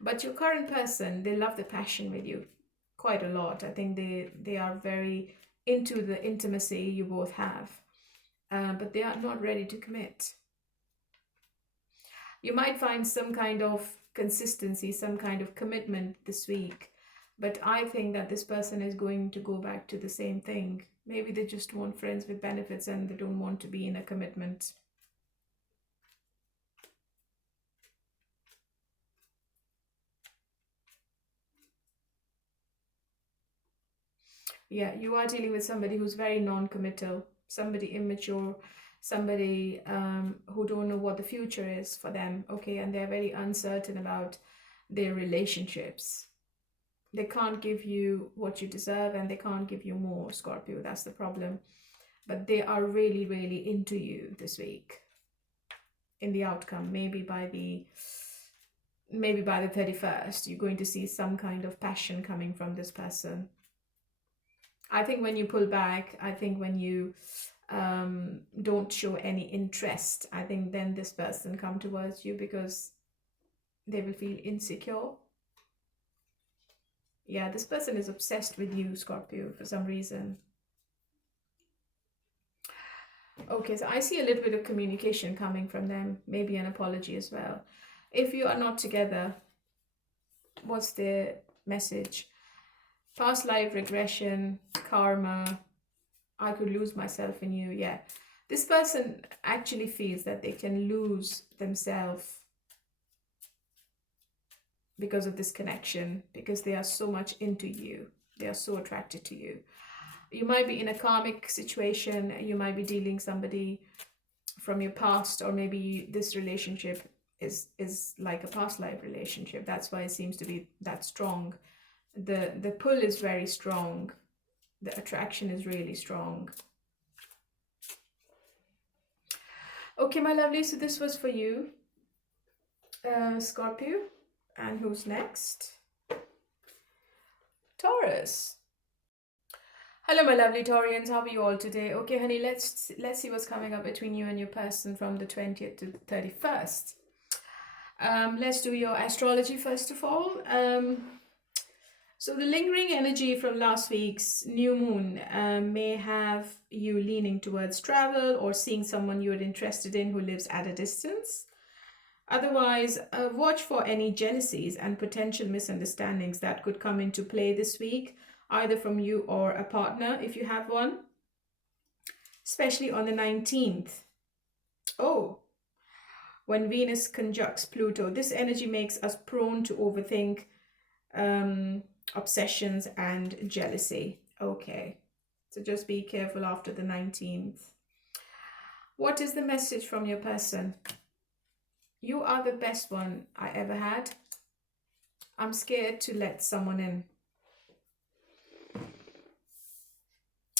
But your current person, they love the passion with you quite a lot. I think they are very into the intimacy you both have, but they are not ready to commit. You might find some kind of consistency, some kind of commitment this week, but I think that this person is going to go back to the same thing. Maybe they just want friends with benefits and they don't want to be in a commitment. Yeah, you are dealing with somebody who's very non-committal, somebody immature, somebody who don't know what the future is for them, okay? And they're very uncertain about their relationships. They can't give you what you deserve, and they can't give you more, Scorpio. That's the problem. But they are really, really into you this week in the outcome. Maybe by the 31st, you're going to see some kind of passion coming from this person. I think when you pull back, I think when you don't show any interest, I think then this person come towards you because they will feel insecure. Yeah, this person is obsessed with you, Scorpio, for some reason. Okay, so I see a little bit of communication coming from them, maybe an apology as well. If you are not together, what's the message? Past life regression, karma, I could lose myself in you. Yeah, this person actually feels that they can lose themselves because of this connection, because they are so much into you. They are so attracted to you. You might be in a karmic situation. You might be dealing somebody from your past, or maybe this relationship is like a past life relationship. That's why it seems to be that strong. The pull is very strong. The attraction is really strong. Okay, my lovely, so this was for you, Scorpio. And who's next? Taurus. Hello, my lovely Taurians. How are you all today? Okay, honey, let's see what's coming up between you and your person from the 20th to the 31st. Let's do your astrology first of all. So the lingering energy from last week's new moon may have you leaning towards travel or seeing someone you're interested in who lives at a distance. Otherwise, watch for any jealousies and potential misunderstandings that could come into play this week, either from you or a partner if you have one, especially on the 19th. Oh, when Venus conjuncts Pluto, this energy makes us prone to overthink, obsessions and jealousy. Okay, so just be careful after the 19th. What is the message from your person? You are the best one I ever had. I'm scared to let someone in.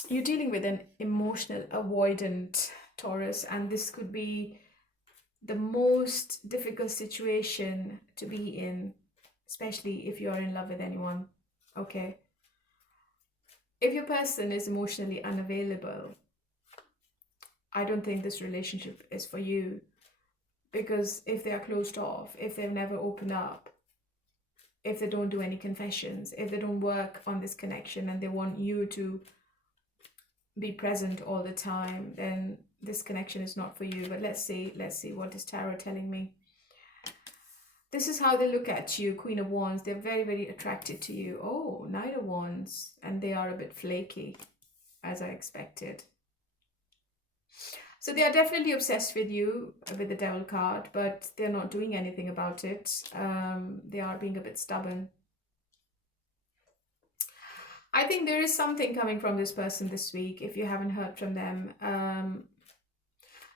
You're dealing with an emotional avoidant Taurus, and this could be the most difficult situation to be in, especially if you are in love with anyone. Okay. If your person is emotionally unavailable, I don't think this relationship is for you. Because if they are closed off, if they've never opened up, if they don't do any confessions, if they don't work on this connection and they want you to be present all the time, then this connection is not for you. But let's see what is tarot telling me. This is how they look at you, Queen of Wands. They're very, very attracted to you. Oh, Knight of Wands. And they are a bit flaky, as I expected. So they are definitely obsessed with you, with the Devil card, but they're not doing anything about it. They are being a bit stubborn. I think there is something coming from this person this week, if you haven't heard from them.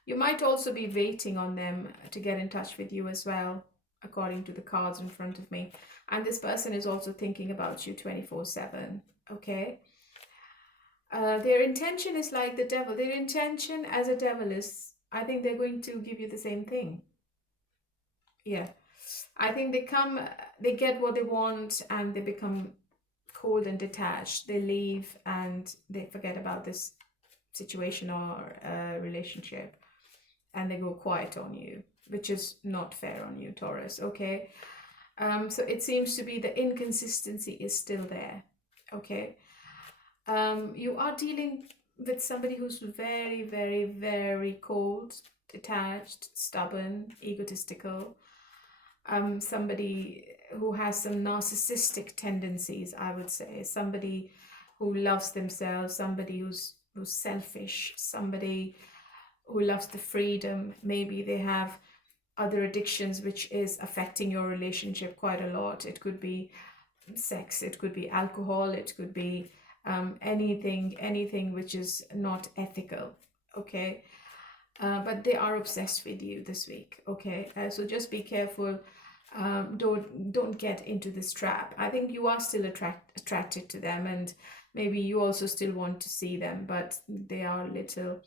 You might also be waiting on them to get in touch with you as well, according to the cards in front of me. And this person is also thinking about you 24/7, okay? Their intention is like the devil. Their intention as a devil is, I think they're going to give you the same thing. Yeah. I think they get what they want and they become cold and detached. They leave and they forget about this situation or relationship and they go quiet on you, which is not fair on you, Taurus, okay? So it seems to be the inconsistency is still there, okay? You are dealing with somebody who's very, very, very cold, detached, stubborn, egotistical. Somebody who has some narcissistic tendencies, I would say. Somebody who loves themselves, somebody who's selfish, somebody who loves the freedom. Maybe they have other addictions which is affecting your relationship quite a lot. It could be sex, it could be alcohol, it could be anything which is not ethical, okay? But they are obsessed with you this week, okay? So just be careful. Don't get into this trap. I think you are still attracted to them, and maybe you also still want to see them, but they are little,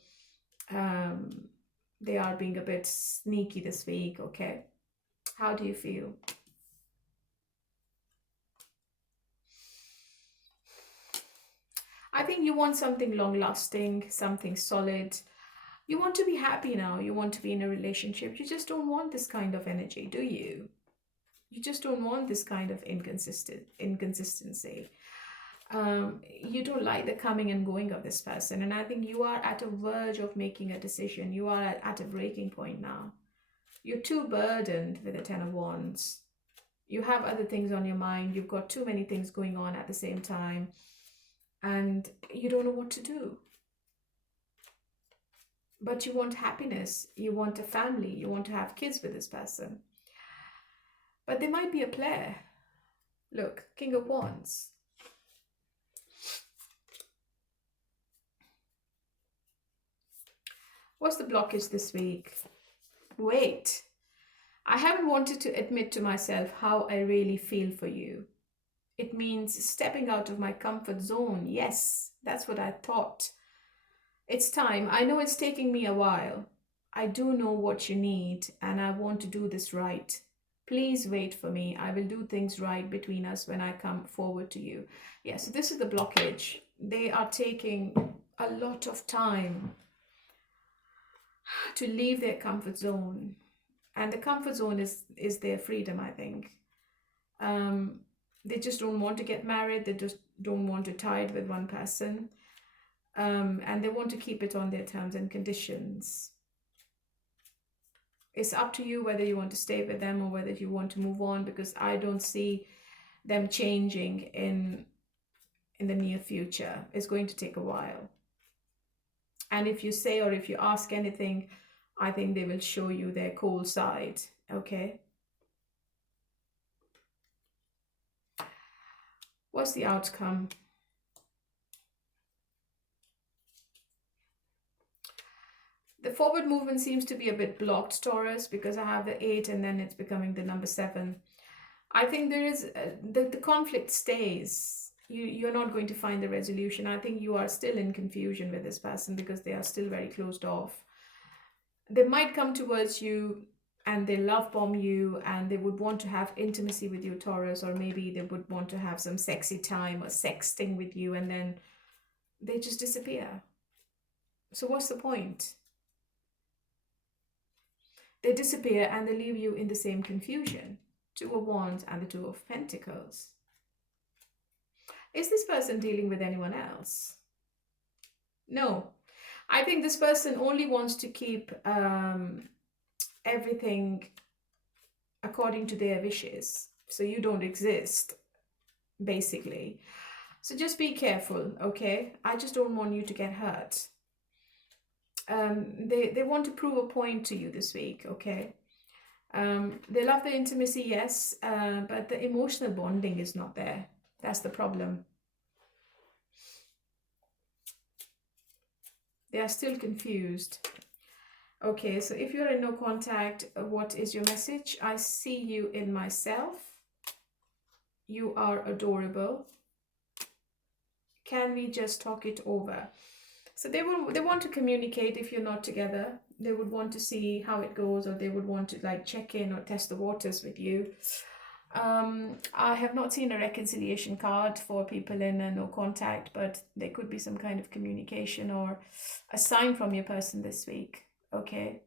they are being a bit sneaky this week, okay? How do you feel? I think you want something long-lasting, something solid. You want to be happy now. You want to be in a relationship. You just don't want this kind of energy, do you? You just don't want this kind of inconsistency. You don't like the coming and going of this person, and I think you are at a verge of making a decision. You are at a breaking point now. You're too burdened with the Ten of Wands. You have other things on your mind. You've got too many things going on at the same time, and you don't know what to do. But you want happiness. You want a family. You want to have kids with this person. But there might be a player. Look, King of Wands. What's the blockage this week? Wait. I haven't wanted to admit to myself how I really feel for you. It means stepping out of my comfort zone. Yes, that's what I thought. It's time. I know it's taking me a while. I do know what you need, and I want to do this right. Please wait for me. I will do things right between us when I come forward to you. Yeah, so this is the blockage. They are taking a lot of time to leave their comfort zone. And the comfort zone is their freedom, I think. They just don't want to get married. They just don't want to tie it with one person. And they want to keep it on their terms and conditions. It's up to you whether you want to stay with them or whether you want to move on, because I don't see them changing in the near future. It's going to take a while. And if you say or if you ask anything, I think they will show you their cold side, okay? What's the outcome? The forward movement seems to be a bit blocked, Taurus, because I have the 8 and then it's becoming the number 7. I think there is, the conflict stays. You're not going to find the resolution. I think you are still in confusion with this person because they are still very closed off. They might come towards you and they love bomb you and they would want to have intimacy with you, Taurus, or maybe they would want to have some sexy time or sexting with you, and then they just disappear. So what's the point? They disappear and they leave you in the same confusion. 2 of Wands and the 2 of Pentacles. Is this person dealing with anyone else? No. I think this person only wants to keep everything according to their wishes. So you don't exist, basically. So just be careful, okay? I just don't want you to get hurt. They want to prove a point to you this week, okay? They love the intimacy, yes, but the emotional bonding is not there. That's the problem. They are still confused. Okay, so if you're in no contact, what is your message? I see you in myself. You are adorable. Can we just talk it over? So they want to communicate if you're not together. They would want to see how it goes, or they would want to like check in or test the waters with you. I have not seen a reconciliation card for people in no contact, but there could be some kind of communication or a sign from your person this week. Okay.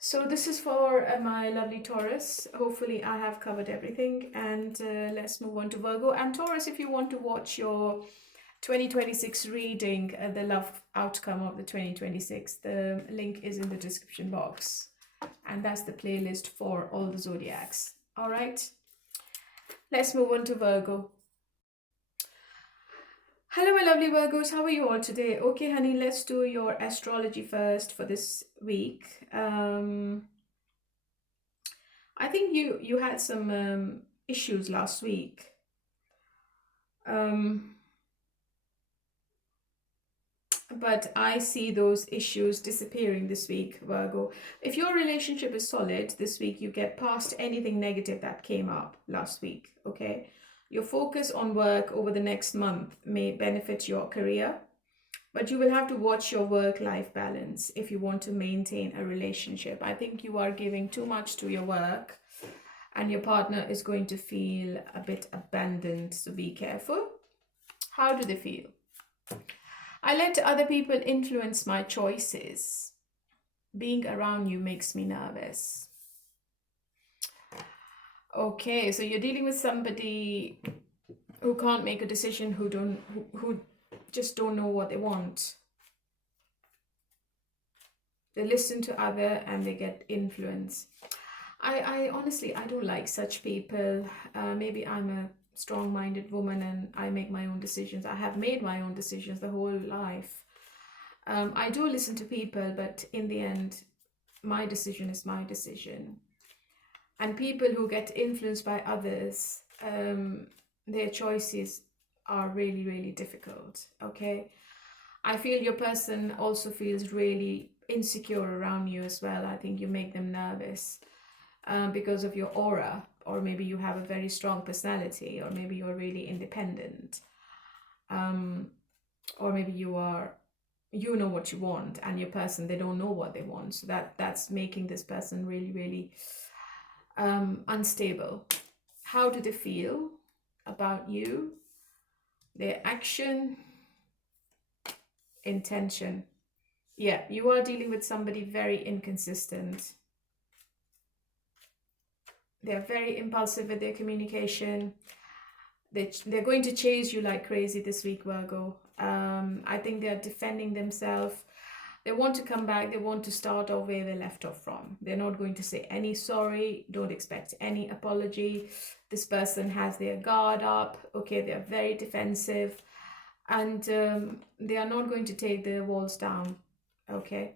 So this is for my lovely Taurus. Hopefully I have covered everything, and let's move on to Virgo. And Taurus, if you want to watch your 2026 reading, the love outcome of the 2026, the link is in the description box, and that's the playlist for all the zodiacs. All right, let's move on to Virgo. Hello, my lovely Virgos. How are you all today? Okay, honey, let's do your astrology first for this week. I think you had some issues last week. But I see those issues disappearing this week, Virgo. If your relationship is solid this week, you get past anything negative that came up last week, okay? Your focus on work over the next month may benefit your career, but you will have to watch your work-life balance if you want to maintain a relationship. I think you are giving too much to your work, and your partner is going to feel a bit abandoned, so be careful. How do they feel? I let other people influence my choices. Being around you makes me nervous. Okay, so you're dealing with somebody who can't make a decision, who just don't know what they want. They listen to other and they get influence. I honestly, I don't like such people. Maybe I'm a strong-minded woman and I make my own decisions. I have made my own decisions the whole life. I do listen to people, but in the end, my decision is my decision. And people who get influenced by others, their choices are really, really difficult, okay? I feel your person also feels really insecure around you as well. I think you make them nervous because of your aura, or maybe you have a very strong personality, or maybe you're really independent, or maybe you know what you want, and your person, they don't know what they want. So that's making this person really, really unstable. How do they feel about you? Their action, intention. Yeah, you are dealing with somebody very inconsistent. They're very impulsive with their communication. They're going to chase you like crazy this week, Virgo. I think they're defending themselves. They want to come back. They want to start off where they left off from. They're not going to say any sorry. Don't expect any apology. This person has their guard up. Okay, they're very defensive. And they are not going to take the walls down. Okay.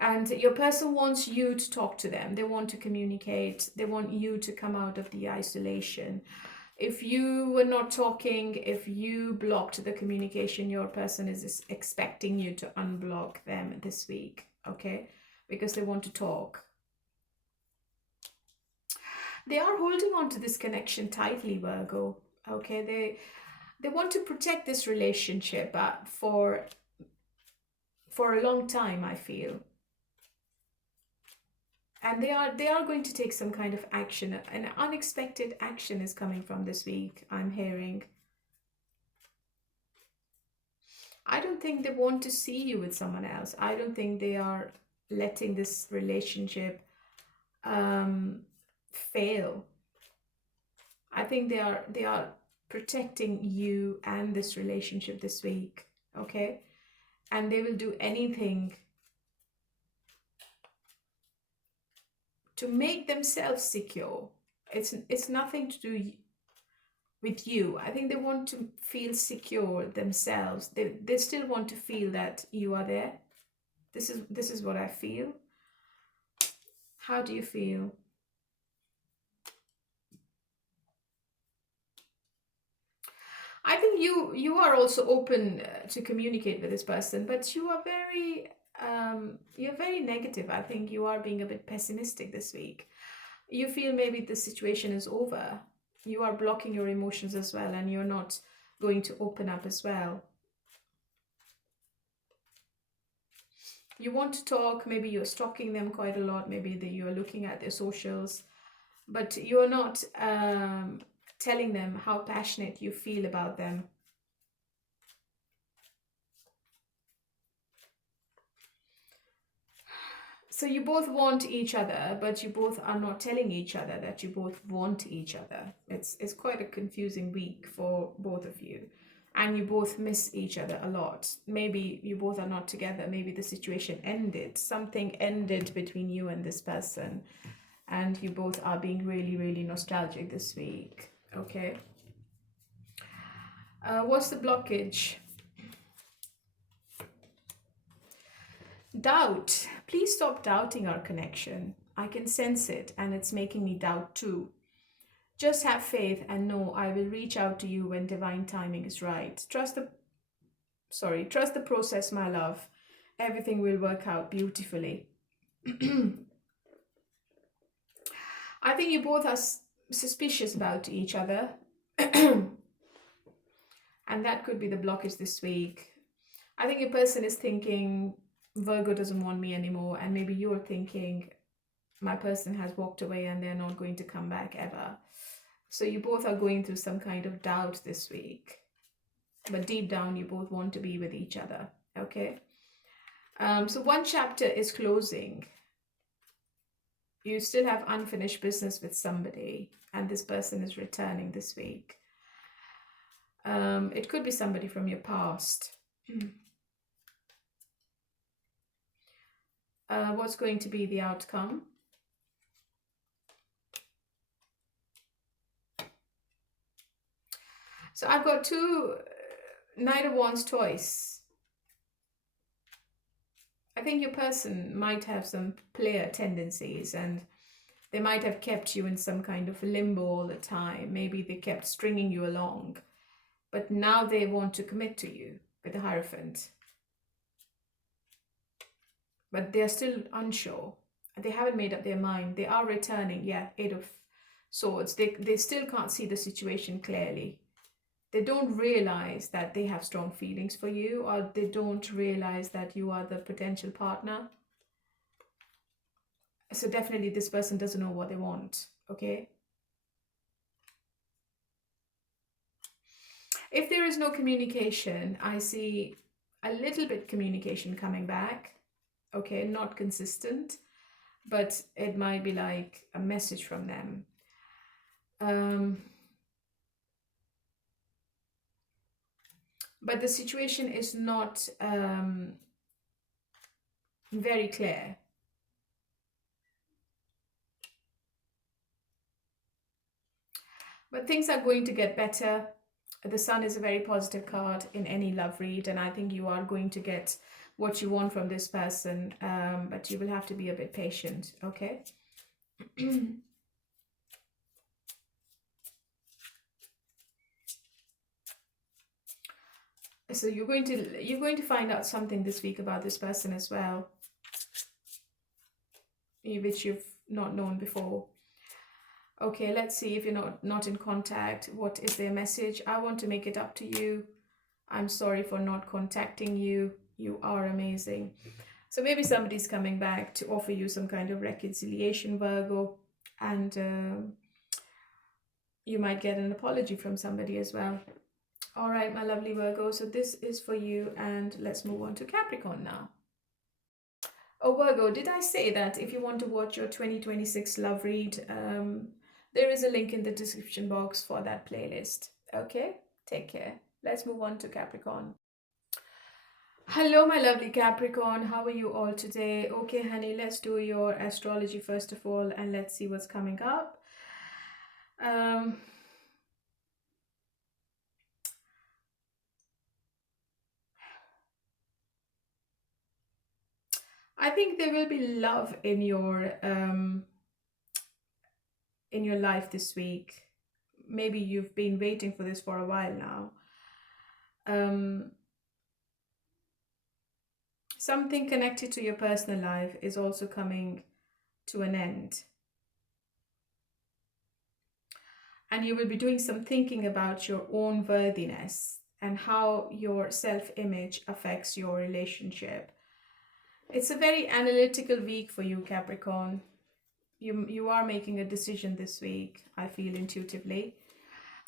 And your person wants you to talk to them. They want to communicate. They want you to come out of the isolation. If you were not talking, if you blocked the communication, your person is expecting you to unblock them this week, okay? Because they want to talk. They are holding on to this connection tightly, Virgo, okay? They want to protect this relationship for a long time, I feel. And they are going to take some kind of action. An unexpected action is coming from this week, I'm hearing. I don't think they want to see you with someone else. I don't think they are letting this relationship fail. I think they are protecting you and this relationship this week, okay? And they will do anything to make themselves secure. It's nothing to do with you. I think they want to feel secure themselves. They still want to feel that you are there. This is what I feel. How do you feel? I think you are also open to communicate with this person, but you are you're very negative. I think you are being a bit pessimistic this week. You feel maybe the situation is over. You are blocking your emotions as well, and you're not going to open up as well. You want to talk. Maybe you're stalking them quite a lot. Maybe you're looking at their socials, but you're not telling them how passionate you feel about them. So you both want each other, but you both are not telling each other that you both want each other. It's quite a confusing week for both of you. And you both miss each other a lot. Maybe you both are not together. Maybe the situation ended. Something ended between you and this person. And you both are being really, really nostalgic this week. Okay. What's the blockage? Doubt. Please stop doubting our connection. I can sense it, and it's making me doubt too. Just have faith and know I will reach out to you when divine timing is right. Trust the process, my love. Everything will work out beautifully. I think you both are suspicious about each other. And that could be the blockage this week. I think your person is thinking, Virgo doesn't want me anymore, and maybe you're thinking, my person has walked away and they're not going to come back ever. So you both are going through some kind of doubt this week, but deep down you both want to be with each other. Okay. So one chapter is closing. You still have unfinished business with somebody, and this person is returning this week. It could be somebody from your past. What's going to be the outcome? So I've got two Knight of Wands twice. I think your person might have some player tendencies, and they might have kept you in some kind of limbo all the time. Maybe they kept stringing you along, but now they want to commit to you with the Hierophant. But they're still unsure. They haven't made up their mind. They are returning. Yeah, Eight of Swords. They still can't see the situation clearly. They don't realize that they have strong feelings for you, or they don't realize that you are the potential partner. So definitely this person doesn't know what they want, okay? If there is no communication, I see a little bit communication coming back, okay? Not consistent, but it might be like a message from them. But the situation is not very clear. But things are going to get better. The Sun is a very positive card in any love read, and I think you are going to get what you want from this person, but you will have to be a bit patient, okay? So you're going to find out something this week about this person as well, which you've not known before. Okay, let's see. If you're not in contact, what is their message? I want to make it up to you. I'm sorry for not contacting you. You are amazing. So maybe somebody's coming back to offer you some kind of reconciliation, Virgo, and you might get an apology from somebody as well. All right, my lovely Virgo, so this is for you, and let's move on to Capricorn now. Oh, Virgo, did I say that if you want to watch your 2026 love read, there is a link in the description box for that playlist. Okay, take care. Let's move on to Capricorn. Hello, my lovely Capricorn. How are you all today? Okay, honey, let's do your astrology first of all, and let's see what's coming up. I think there will be love in your life this week. Maybe you've been waiting for this for a while now. Something connected to your personal life is also coming to an end. And you will be doing some thinking about your own worthiness and how your self-image affects your relationship. It's a very analytical week for you, Capricorn. You are making a decision this week, I feel intuitively.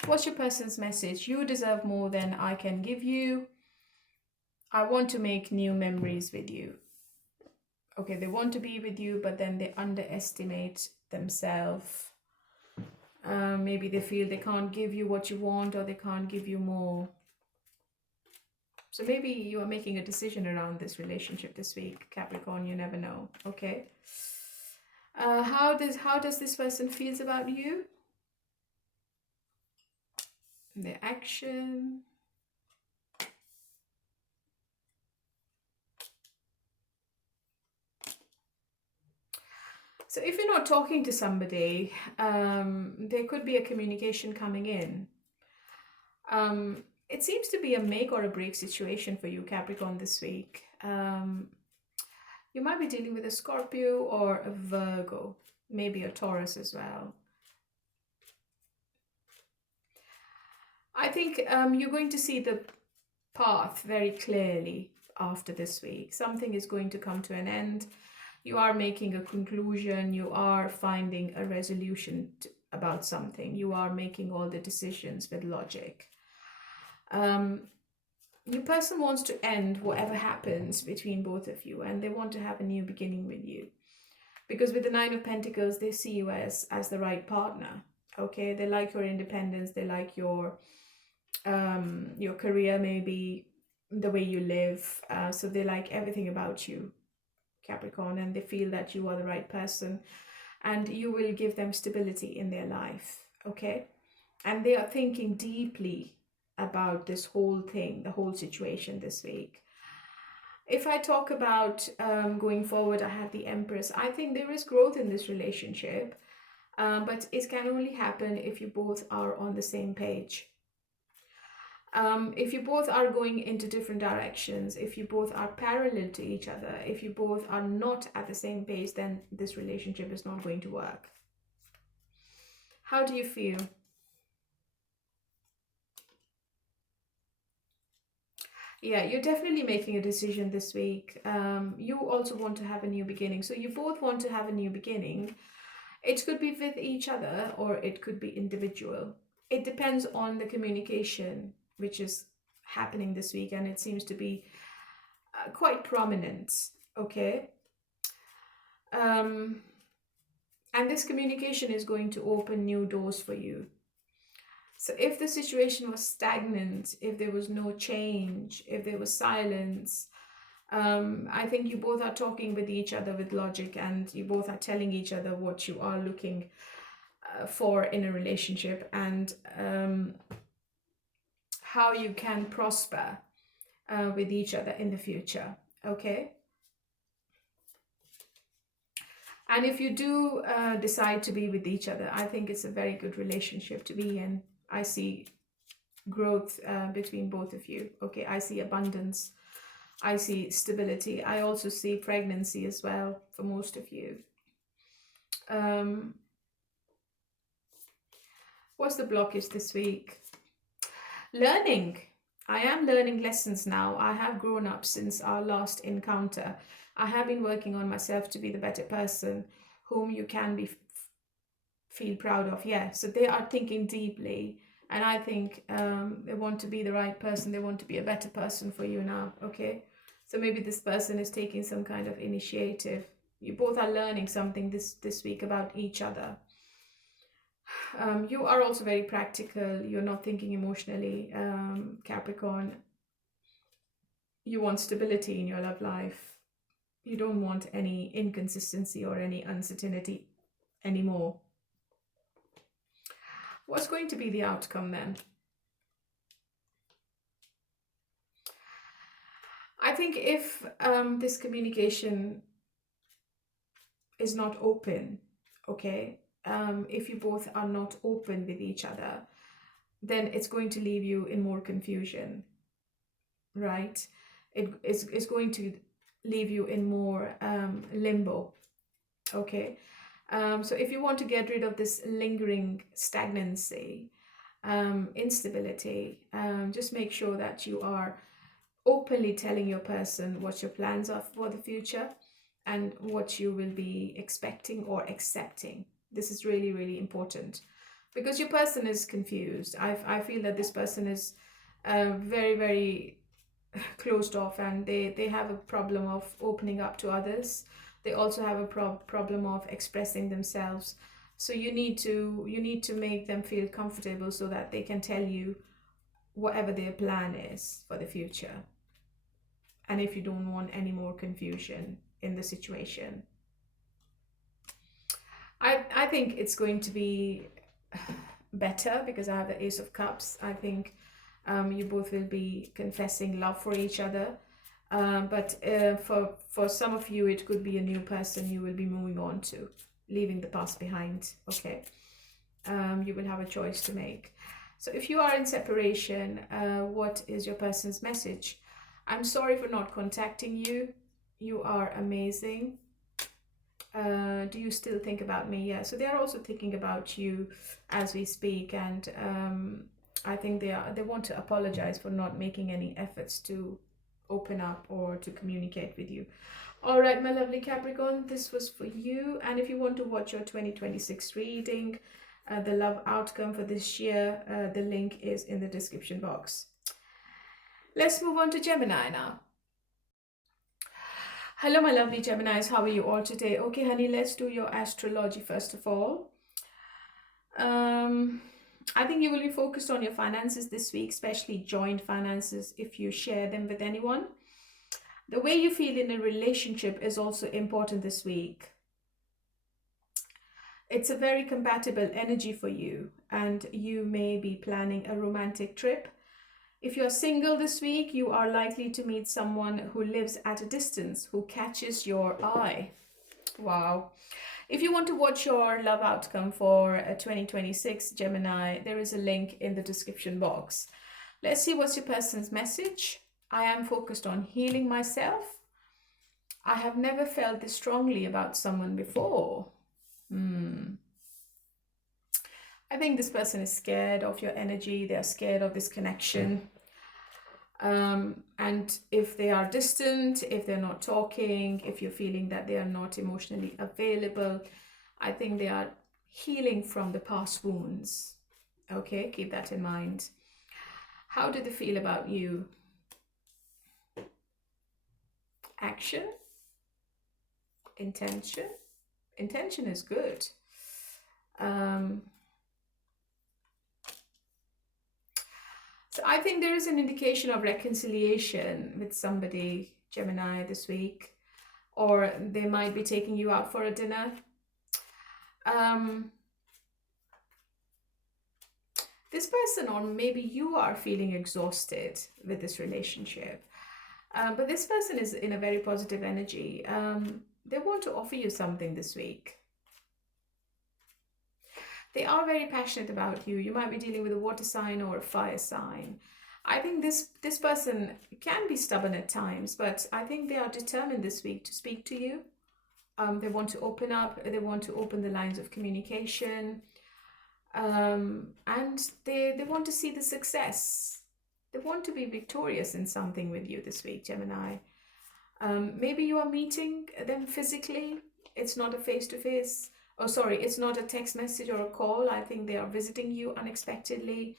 What's your person's message? You deserve more than I can give you. I want to make new memories with you. Okay, they want to be with you, but then they underestimate themselves. Maybe they feel they can't give you what you want, or they can't give you more. So maybe you are making a decision around this relationship this week, Capricorn. You never know. Okay. How does this person feels about you? Their action. So if you're not talking to somebody, there could be a communication coming in. It seems to be a make or a break situation for you, Capricorn, this week. You might be dealing with a Scorpio or a Virgo, maybe a Taurus as well. I think you're going to see the path very clearly after this week. Something is going to come to an end. You are making a conclusion. You are finding a resolution about something. You are making all the decisions with logic. Your person wants to end whatever happens between both of you, and they want to have a new beginning with you. Because with the Nine of Pentacles, they see you as the right partner. Okay, they like your independence. They like your Your career, maybe the way you live. So they like everything about you, Capricorn, and they feel that you are the right person and you will give them stability in their life, okay? And they are thinking deeply about this whole thing, the whole situation this week. If I talk about going forward, I have the Empress. I think there is growth in this relationship, but it can only happen if you both are on the same page. If you both are going into different directions, if you both are parallel to each other, if you both are not at the same page, then this relationship is not going to work. How do you feel? Yeah, you're definitely making a decision this week. You also want to have a new beginning. So you both want to have a new beginning. It could be with each other or it could be individual. It depends on the communication which is happening this week, and it seems to be quite prominent, okay? And this communication is going to open new doors for you. So if the situation was stagnant, if there was no change, if there was silence, I think you both are talking with each other with logic, and you both are telling each other what you are looking for in a relationship, and how you can prosper with each other in the future, okay? And if you do decide to be with each other, I think it's a very good relationship to be in. I see growth between both of you, okay? I see abundance. I see stability. I also see pregnancy as well for most of you. What's the blockage this week? Learning. I am learning lessons now. I have grown up since our last encounter. I have been working on myself to be the better person whom you can feel proud of. Yeah, so they are thinking deeply, and I think they want to be the right person. They want to be a better person for you now, okay? So maybe this person is taking some kind of initiative. You both are learning something this week about each other. You are also very practical. You're not thinking emotionally, Capricorn. You want stability in your love life. You don't want any inconsistency or any uncertainty anymore. What's going to be the outcome then? I think if this communication is not open, okay, if you both are not open with each other, then it's going to leave you in more confusion, right? It's going to leave you in more limbo, okay? So if you want to get rid of this lingering stagnancy, instability, just make sure that you are openly telling your person what your plans are for the future and what you will be expecting or accepting. This is really, really important because your person is confused. I feel that this person is very, very closed off, and they have a problem of opening up to others. They also have a problem of expressing themselves. So you need to make them feel comfortable so that they can tell you whatever their plan is for the future. And if you don't want any more confusion in the situation, I think it's going to be better because I have the Ace of Cups. I think you both will be confessing love for each other. But for some of you, it could be a new person you will be moving on to, leaving the past behind, okay? You will have a choice to make. So if you are in separation, what is your person's message? I'm sorry for not contacting you. You are amazing. Do you still think about me? Yeah, so they are also thinking about you as we speak, and I think they want to apologize for not making any efforts to open up or to communicate with you. All right, my lovely Capricorn, this was for you. And if you want to watch your 2026 reading, the love outcome for this year, the link is in the description box. Let's move on to Gemini now. Hello, my lovely Geminis. How are you all today? Okay, honey, let's do your astrology first of all. I think you will be focused on your finances this week, especially joint finances if you share them with anyone. The way you feel in a relationship is also important this week. It's a very compatible energy for you, and you may be planning a romantic trip. If you're single this week, you are likely to meet someone who lives at a distance, who catches your eye. Wow. If you want to watch your love outcome for 2026 Gemini, there is a link in the description box. Let's see what's your person's message. I am focused on healing myself. I have never felt this strongly about someone before. I think this person is scared of your energy. They're scared of this connection. And if they are distant, if they're not talking, if you're feeling that they are not emotionally available, I think they are healing from the past wounds. Okay, keep that in mind. How do they feel about you? Action, intention. Intention is good. So I think there is an indication of reconciliation with somebody, Gemini, this week, or they might be taking you out for a dinner. This person, or maybe you are feeling exhausted with this relationship, but this person is in a very positive energy. They want to offer you something this week. They are very passionate about you. You might be dealing with a water sign or a fire sign. I think this person can be stubborn at times, but I think they are determined this week to speak to you. They want to open up. They want to open the lines of communication. And they want to see the success. They want to be victorious in something with you this week, Gemini. Maybe you are meeting them physically. It's not a face-to-face. Oh, sorry, it's not a text message or a call. I think they are visiting you unexpectedly.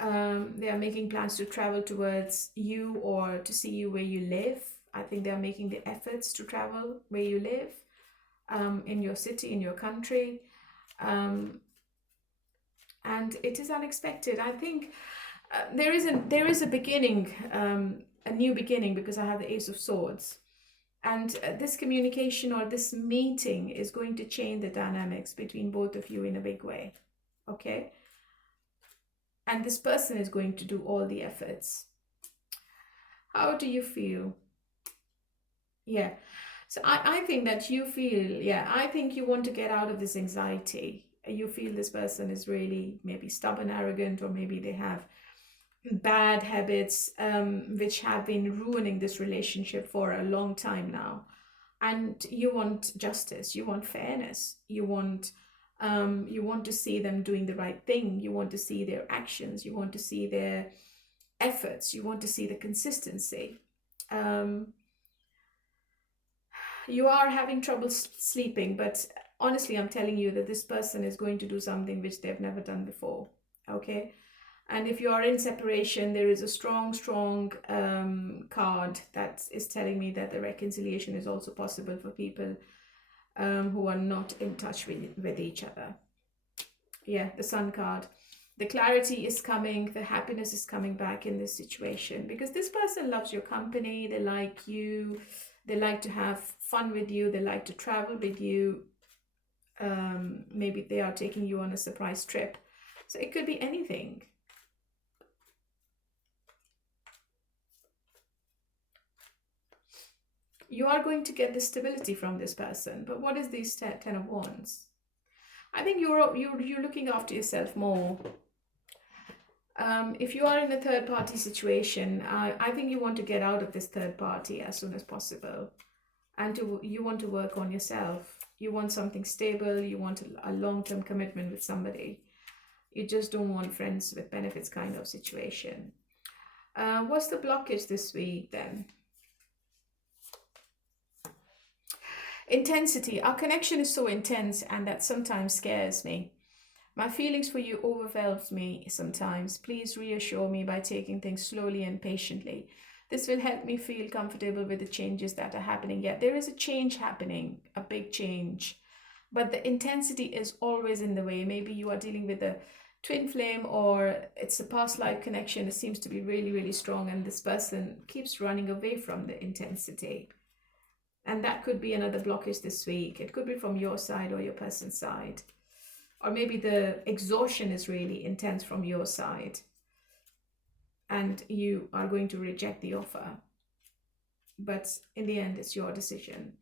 They are making plans to travel towards you or to see you where you live. I think they are making the efforts to travel where you live, in your city, in your country. And it is unexpected. I think there is a beginning, a new beginning, because I have the Ace of Swords. And this communication or this meeting is going to change the dynamics between both of you in a big way. Okay? And this person is going to do all the efforts. How do you feel? Yeah. So I think that you feel, I think you want to get out of this anxiety. You feel this person is really maybe stubborn, arrogant, or maybe they have bad habits which have been ruining this relationship for a long time now. And you want justice, you want fairness, you want to see them doing the right thing, you want to see their actions, you want to see their efforts, you want to see the consistency. You are having trouble sleeping, but honestly, I'm telling you that this person is going to do something which they've never done before. Okay? And if you are in separation, there is a strong card that is telling me that the reconciliation is also possible for people who are not in touch with each other. Yeah, the Sun card. The clarity is coming, the happiness is coming back in this situation, because this person loves your company, they like you, they like to have fun with you, they like to travel with you. Maybe they are taking you on a surprise trip. So it could be anything. You are going to get the stability from this person. But what is this Ten of Wands? I think you're looking after yourself more. If you are in a third-party situation, I think you want to get out of this third party as soon as possible. And you want to work on yourself. You want something stable. You want a long-term commitment with somebody. You just don't want friends with benefits kind of situation. What's the blockage this week then? Intensity. Our connection is so intense, and that sometimes scares me. My feelings for you overwhelms me sometimes. Please reassure me by taking things slowly and patiently. This will help me feel comfortable with the changes that are happening. Yeah, there is a change happening, a big change, but the intensity is always in the way. Maybe you are dealing with twin flame, or it's a past life connection. It seems to be really, really strong, and this person keeps running away from the intensity. And that could be another blockage this week. It could be from your side or your person's side. Or maybe the exhaustion is really intense from your side, and you are going to reject the offer. But in the end, it's your decision.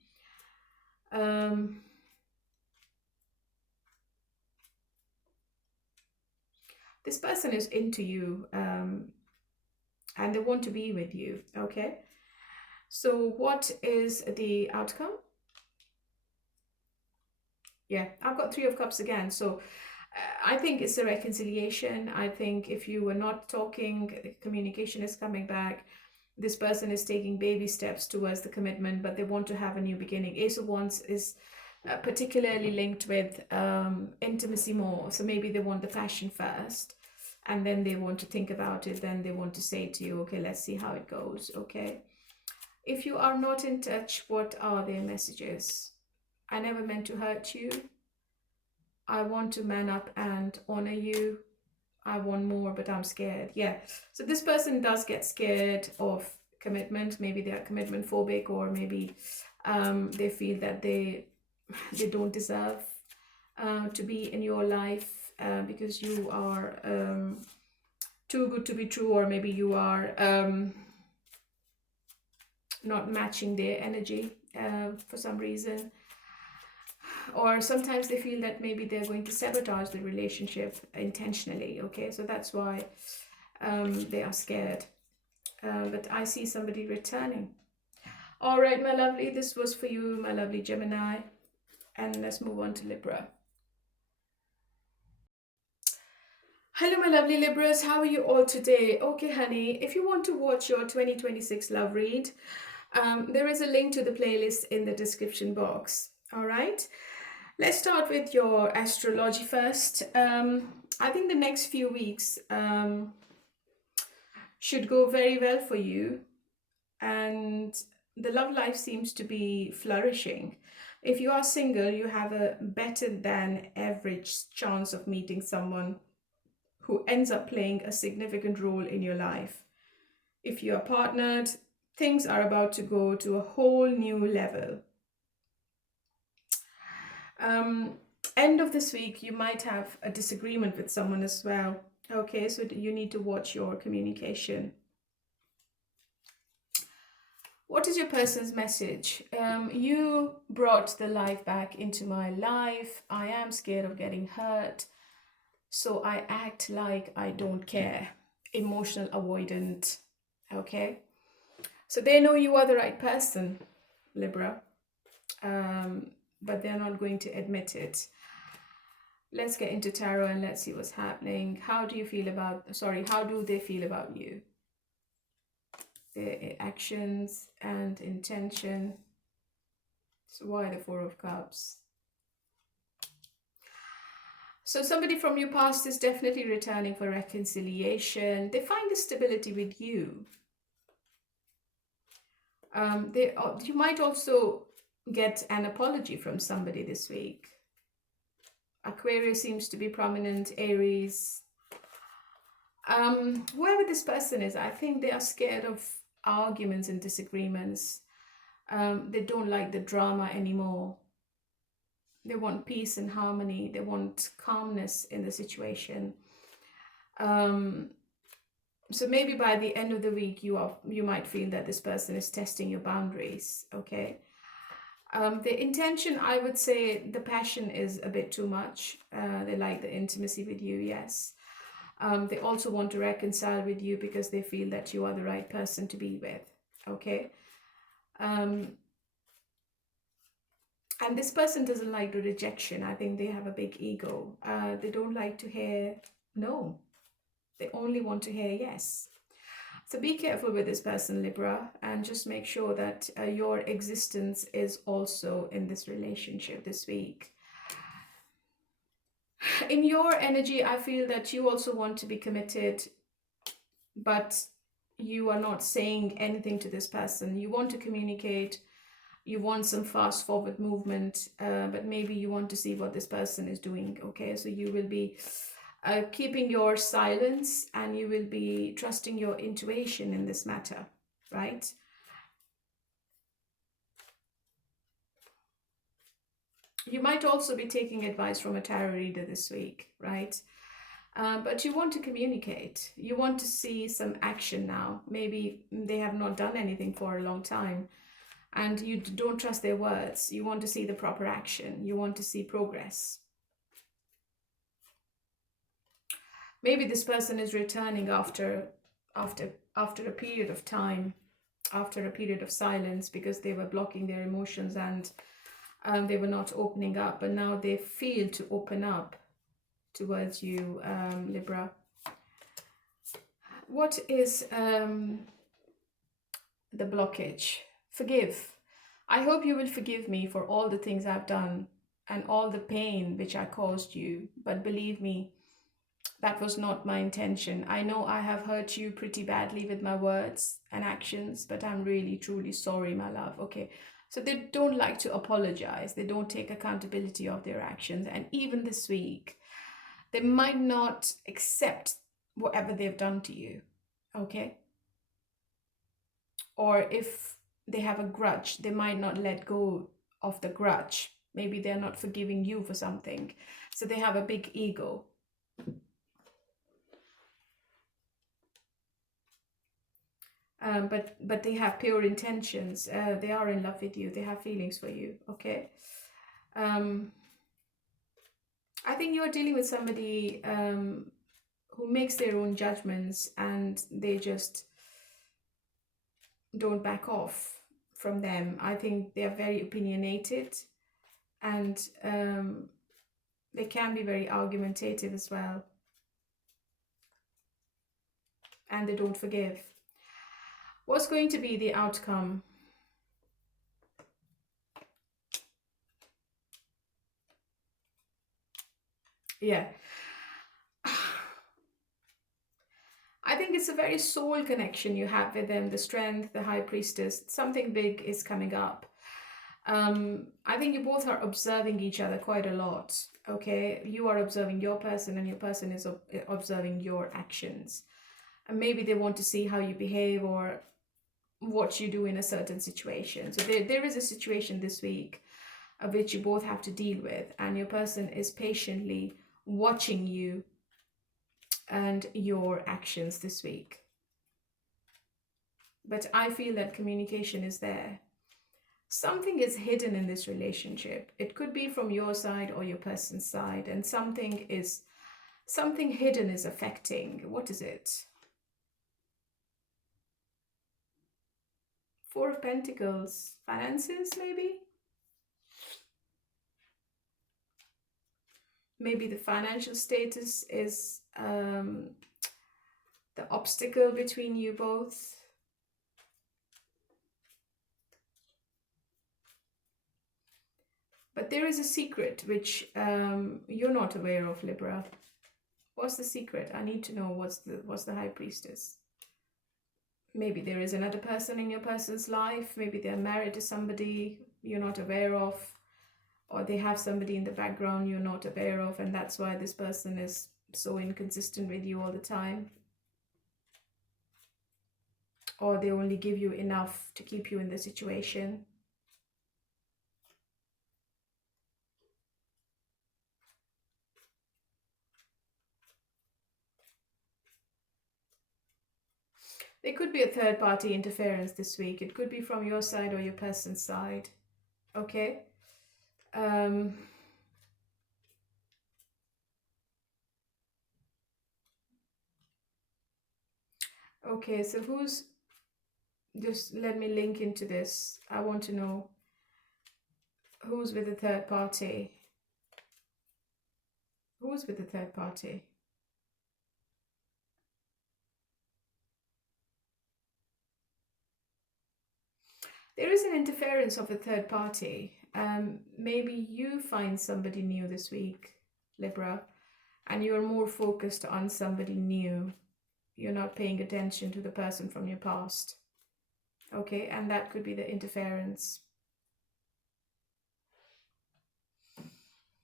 This person is into you, and they want to be with you, okay? So what is the outcome? Yeah, I've got 3 of Cups again. So I think it's a reconciliation. I think if you were not talking, communication is coming back. This person is taking baby steps towards the commitment, but they want to have a new beginning. Ace of Wands is particularly linked with intimacy more. So maybe they want the passion first, and then they want to think about it. Then they want to say to you, okay, let's see how it goes, okay? If you are not in touch, what are their messages? I never meant to hurt you. I want to man up and honor you. I want more, but I'm scared. Yeah. So this person does get scared of commitment. Maybe they are commitment phobic, or maybe they feel that they don't deserve to be in your life because you are too good to be true, or maybe you are not matching their energy for some reason. Or sometimes they feel that maybe they're going to sabotage the relationship intentionally, okay? So that's why they are scared. But I see somebody returning. All right, my lovely, this was for you, my lovely Gemini. And let's move on to Libra. Hello, my lovely Libras. How are you all today? Okay, honey, if you want to watch your 2026 love read, there is a link to the playlist in the description box. All right. Let's start with your astrology first. I think the next few weeks should go very well for you, and the love life seems to be flourishing. If you are single, you have a better than average chance of meeting someone who ends up playing a significant role in your life. If you are partnered, things are about to go to a whole new level. End of this week, you might have a disagreement with someone as well. Okay, so you need to watch your communication. What is your person's message? You brought the life back into my life. I am scared of getting hurt, so I act like I don't care. Emotional avoidant. Okay, so they know you are the right person, Libra. But they're not going to admit it. Let's get into tarot and let's see what's happening. How do they feel about you? Their actions and intention. So why the 4 of Cups? So somebody from your past is definitely returning for reconciliation. They find the stability with you. You might also get an apology from somebody this week. Aquarius seems to be prominent, Aries. Whoever this person is, I think they are scared of arguments and disagreements. They don't like the drama anymore. They want peace and harmony. They want calmness in the situation. So maybe by the end of the week, you might feel that this person is testing your boundaries, okay? The intention, I would say the passion is a bit too much. They like the intimacy with you, yes. They also want to reconcile with you because they feel that you are the right person to be with, okay? And this person doesn't like the rejection. I think they have a big ego. They don't like to hear no. They only want to hear yes. So be careful with this person, Libra, and just make sure that your existence is also in this relationship this week. In your energy, I feel that you also want to be committed, but you are not saying anything to this person. You want to communicate. You want some fast forward movement, but maybe you want to see what this person is doing, okay? So you will be keeping your silence, and you will be trusting your intuition in this matter, right? You might also be taking advice from a tarot reader this week, right? But you want to communicate. You want to see some action now. Maybe they have not done anything for a long time and you don't trust their words. You want to see the proper action. You want to see progress. Maybe this person is returning after a period of time, after a period of silence, because they were blocking their emotions and they were not opening up, and now they feel to open up towards you, Libra. What is the blockage? Forgive. I hope you will forgive me for all the things I've done and all the pain which I caused you. But believe me, that was not my intention. I know I have hurt you pretty badly with my words and actions, but I'm really, truly sorry, my love. Okay. So they don't like to apologize. They don't take accountability of their actions. And even this week, they might not accept whatever they've done to you. Okay. Or if they have a grudge, they might not let go of the grudge. Maybe they're not forgiving you for something. So they have a big ego. But they have pure intentions. They are in love with you. They have feelings for you. Okay. I think you're dealing with somebody who makes their own judgments and they just don't back off from them. I think they are very opinionated and they can be very argumentative as well. And they don't forgive. What's going to be the outcome? Yeah. I think it's a very soul connection you have with them, the strength, the high priestess. Something big is coming up. I think you both are observing each other quite a lot. Okay, you are observing your person and your person is observing your actions. And maybe they want to see how you behave or what you do in a certain situation. So there is a situation this week of which you both have to deal with, and your person is patiently watching you and your actions this week. But I feel that communication is there. Something is hidden in this relationship. It could be from your side or your person's side, and something hidden is affecting. What is it? Four of Pentacles. Finances, maybe? Maybe the financial status is the obstacle between you both. But there is a secret which you're not aware of, Libra. What's the secret? I need to know what's the High Priestess. Maybe there is another person in your person's life. Maybe they're married to somebody you're not aware of. Or they have somebody in the background you're not aware of. And that's why this person is so inconsistent with you all the time. Or they only give you enough to keep you in the situation. There could be a third-party interference this week. It could be from your side or your person's side. Okay? Okay, so who's... Just let me link into this. I want to know who's with the third party. Who's with the third party? There is an interference of a third party. Maybe you find somebody new this week, Libra, and you're more focused on somebody new. You're not paying attention to the person from your past. Okay, and that could be the interference.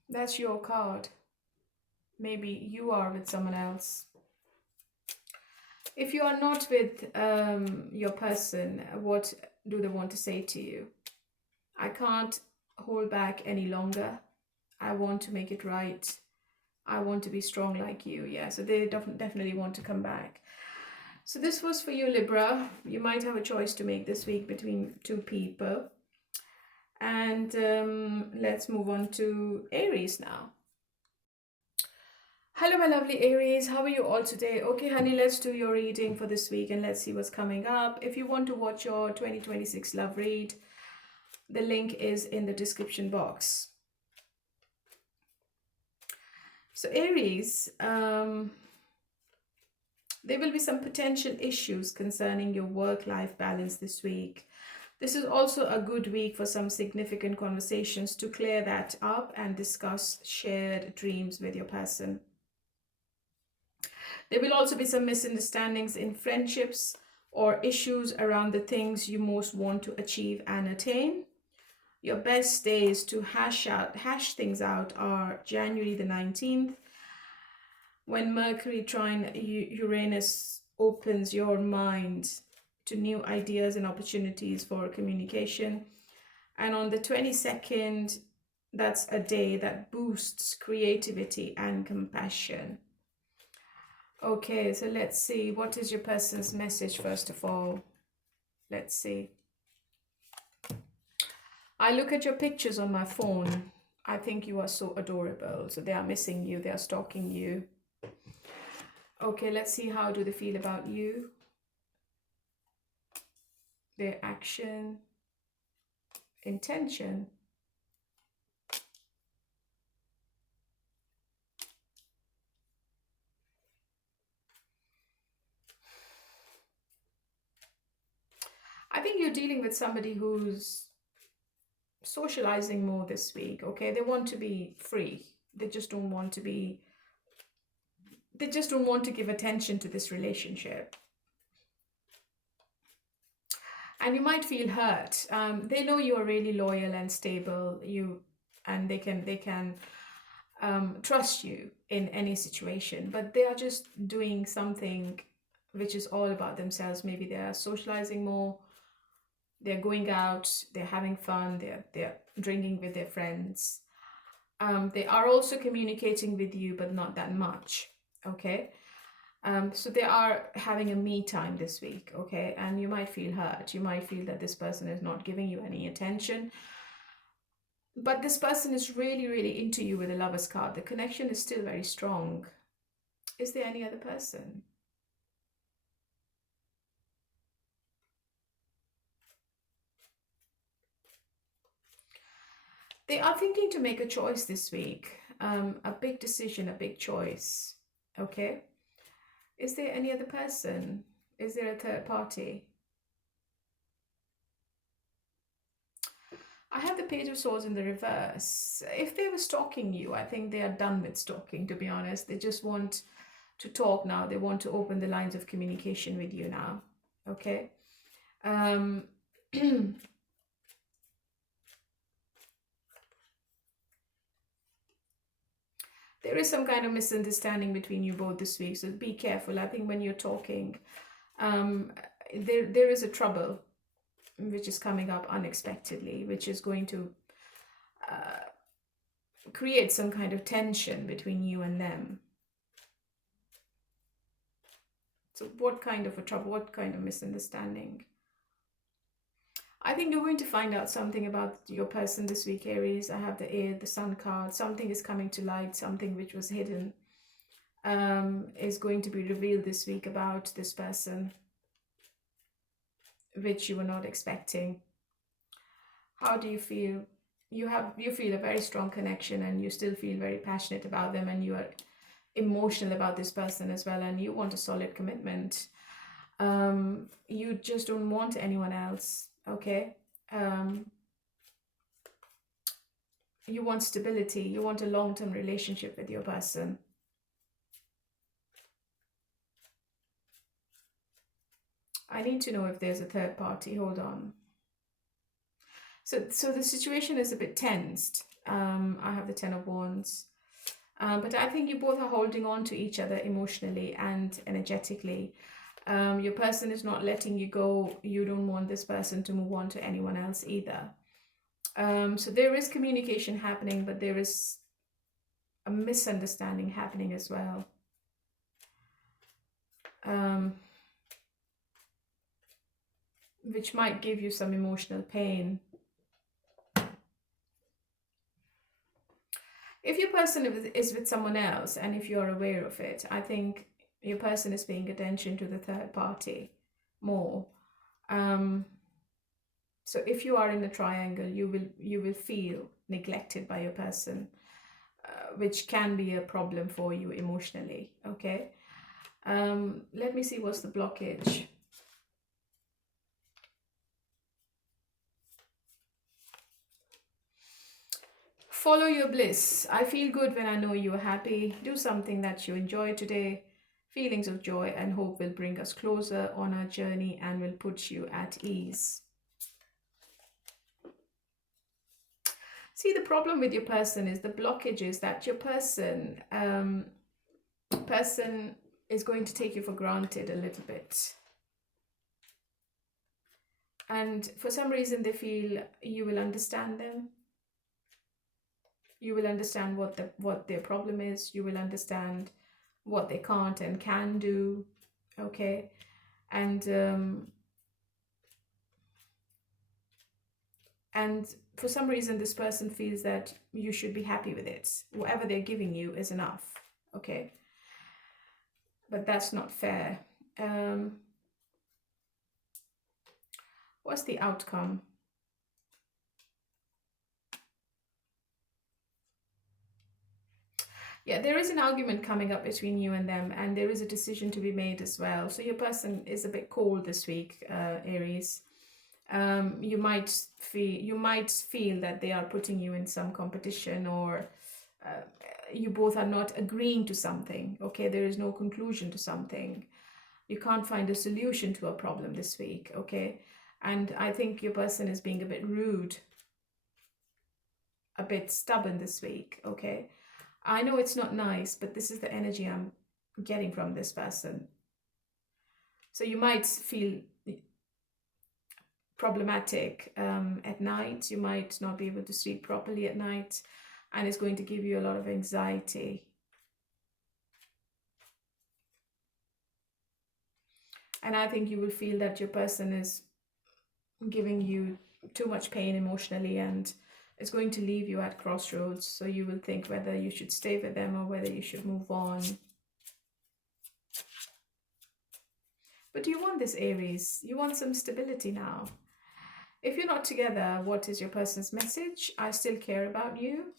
That's your card. Maybe you are with someone else. If you are not with your person, what do they want to say to you? I can't hold back any longer. I want to make it right. I want to be strong like you. Yeah, so they definitely want to come back. So this was for you, Libra. You might have a choice to make this week between two people. And let's move on to Aries now. Hello, my lovely Aries. How are you all today? Okay, honey, let's do your reading for this week and let's see what's coming up. If you want to watch your 2026 love read, the link is in the description box. So Aries, there will be some potential issues concerning your work-life balance this week. This is also a good week for some significant conversations to clear that up and discuss shared dreams with your person. There will also be some misunderstandings in friendships or issues around the things you most want to achieve and attain. Your best days to hash things out are January the 19th, when Mercury trine Uranus opens your mind to new ideas and opportunities for communication. And on the 22nd, that's a day that boosts creativity and compassion. Okay, so let's see. What is your person's message, first of all? Let's see. I look at your pictures on my phone. I think you are so adorable. So they are missing you. They are stalking you. Okay, let's see. How do they feel about you? Their action, intention. I think you're dealing with somebody who's socializing more this week. Okay, they want to be free. They just don't want to give attention to this relationship. And you might feel hurt. They know you are really loyal and stable. They can trust you in any situation. But they are just doing something which is all about themselves. Maybe they are socializing more. They're going out. They're having fun. They're drinking with their friends. They are also communicating with you, but not that much. Okay. So they are having a me time this week. Okay. And you might feel hurt. You might feel that this person is not giving you any attention. But this person is really, really into you with a Lover's card. The connection is still very strong. Is there any other person? They are thinking to make a choice this week. A big decision, a big choice. Okay. Is there any other person? Is there a third party? I have the Page of Swords in the reverse. If they were stalking you, I think they are done with stalking, to be honest. They just want to talk now. They want to open the lines of communication with you now. Okay. There is some kind of misunderstanding between you both this week, so be careful. I think when you're talking, there is a trouble which is coming up unexpectedly, which is going to create some kind of tension between you and them. So what kind of a trouble, what kind of misunderstanding? I think you're going to find out something about your person this week, Aries. I have the Air, the Sun card. Something is coming to light. Something which was hidden is going to be revealed this week about this person, which you were not expecting. How do you feel? You feel a very strong connection, and you still feel very passionate about them, and you are emotional about this person as well, and you want a solid commitment. You just don't want anyone else. Okay. You want stability. You want a long-term relationship with your person. I need to know if there's a third party. Hold on. So the situation is a bit tensed. I have the Ten of Wands. But I think you both are holding on to each other emotionally and energetically. Your person is not letting you go. You don't want this person to move on to anyone else either. So there is communication happening, but there is a misunderstanding happening as well. Which might give you some emotional pain. If your person is with someone else and if you're aware of it, I think your person is paying attention to the third party more. So if you are in a triangle, you will feel neglected by your person, which can be a problem for you emotionally. Okay. Let me see what's the blockage. Follow your bliss. I feel good when I know you're happy. Do something that you enjoy today. Feelings of joy and hope will bring us closer on our journey and will put you at ease. See, the problem with your person is the blockage is that your person is going to take you for granted a little bit. And for some reason they feel you will understand them. You will understand what their problem is. You will understand what they can't and can do. Okay. And for some reason this person feels that you should be happy with it. Whatever they're giving you is enough. Okay. But that's not fair. What's the outcome? Yeah, there is an argument coming up between you and them, and there is a decision to be made as well. So your person is a bit cold this week, Aries. You might feel that they are putting you in some competition, or you both are not agreeing to something. Okay, there is no conclusion to something. You can't find a solution to a problem this week. Okay, and I think your person is being a bit rude, a bit stubborn this week. Okay. I know it's not nice, but this is the energy I'm getting from this person. So you might feel problematic at night. You might not be able to sleep properly at night, and it's going to give you a lot of anxiety. And I think you will feel that your person is giving you too much pain emotionally, and it's going to leave you at crossroads. So you will think whether you should stay with them or whether you should move on. But you want this, Aries. You want some stability now. If you're not together, what is your person's message? I still care about you.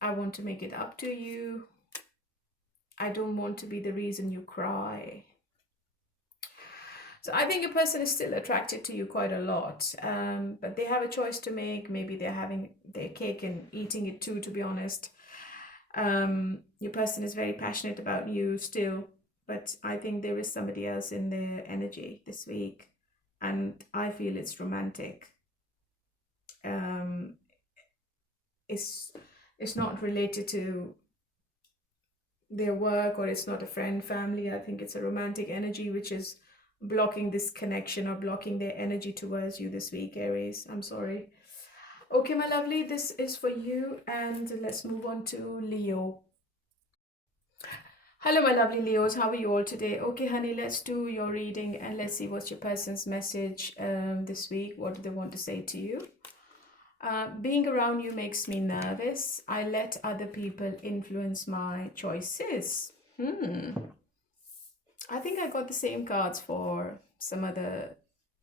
I want to make it up to you. I don't want to be the reason you cry. So I think your person is still attracted to you quite a lot, but they have a choice to make. Maybe they're having their cake and eating it too, to be honest. Your person is very passionate about you still, but I think there is somebody else in their energy this week, and I feel it's romantic. It's not related to their work, or it's not a friend, family. I think it's a romantic energy which is blocking this connection or blocking their energy towards you this week, Aries. I'm sorry. Okay, my lovely, this is for you, and let's move on to Leo. Hello, my lovely Leos. How are you all today? Okay, honey, let's do your reading and let's see what's your person's message this week. What do they want to say to you? Being around you makes me nervous. I let other people influence my choices. I think I got the same cards for some other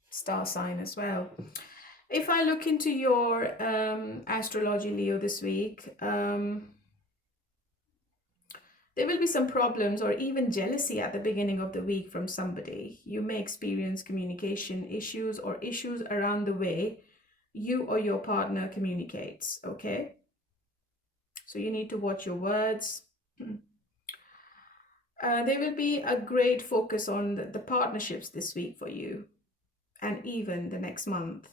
star sign as well. If I look into your astrology, Leo, this week, there will be some problems or even jealousy at the beginning of the week from somebody. You may experience communication issues or issues around the way you or your partner communicates, okay? So you need to watch your words. There will be a great focus on the partnerships this week for you, and even the next month.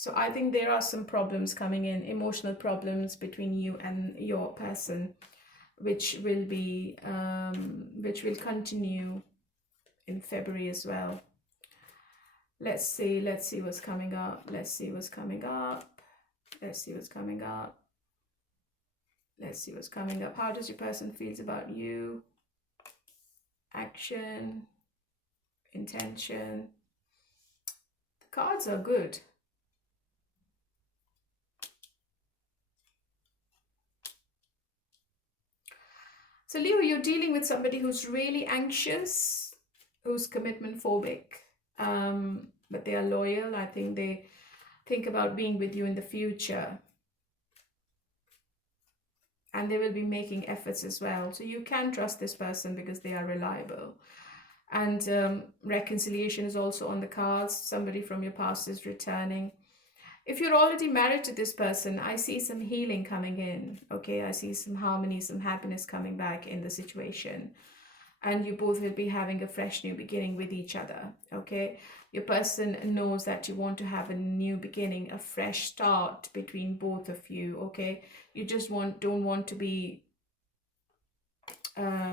So I think there are some problems coming in, emotional problems between you and your person, which will continue in February as well. Let's see what's coming up. Let's see what's coming up. Let's see what's coming up. Let's see what's coming up. How does your person feel about you? Action, intention. The cards are good. So Leo, you're dealing with somebody who's really anxious, who's commitment phobic, but they are loyal. I think they think about being with you in the future. And they will be making efforts as well. So you can trust this person because they are reliable. And reconciliation is also on the cards. Somebody from your past is returning. If you're already married to this person, I see some healing coming in. Okay, I see some harmony, some happiness coming back in the situation. And you both will be having a fresh new beginning with each other. Okay, your person knows that you want to have a new beginning, a fresh start between both of you. Okay, you just don't want to be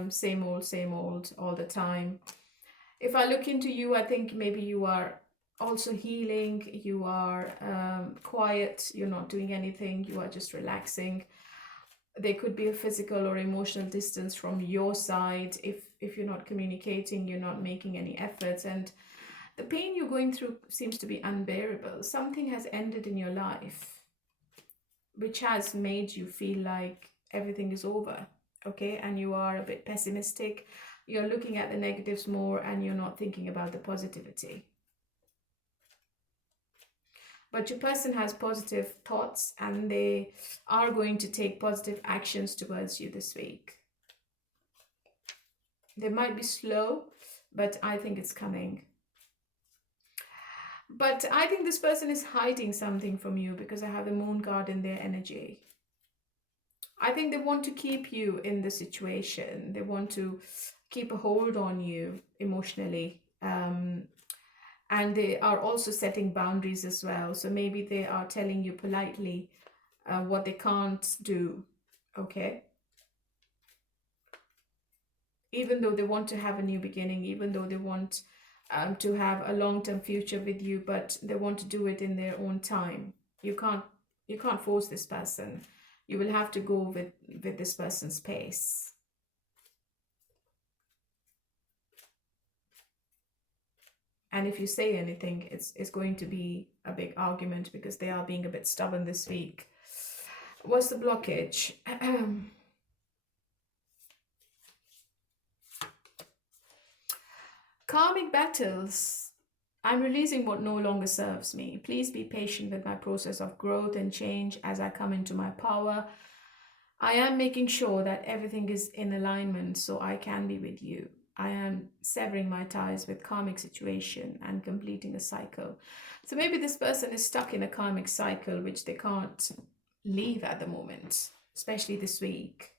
same old all the time. If I look into you, I think maybe you are also healing. You are quiet. You're not doing anything. You are just relaxing. There could be a physical or emotional distance from your side. If you're not communicating, you're not making any efforts, and the pain you're going through seems to be unbearable. Something has ended in your life, which has made you feel like everything is over. Okay, and you are a bit pessimistic. You're looking at the negatives more, and you're not thinking about the positivity. But your person has positive thoughts, and they are going to take positive actions towards you this week. They might be slow, but I think it's coming. But I think this person is hiding something from you because I have the moon card in their energy. I think they want to keep you in the situation. They want to keep a hold on you emotionally. And they are also setting boundaries as well. So maybe they are telling you politely what they can't do. Okay. Even though they want to have a new beginning, even though they want to have a long-term future with you, but they want to do it in their own time. You can't force this person. You will have to go with this person's pace. And if you say anything, it's going to be a big argument because they are being a bit stubborn this week. What's the blockage? Karmic battles. I'm releasing what no longer serves me. Please be patient with my process of growth and change as I come into my power. I am making sure that everything is in alignment so I can be with you. I am severing my ties with karmic situation and completing a cycle. So maybe this person is stuck in a karmic cycle which they can't leave at the moment, especially this week.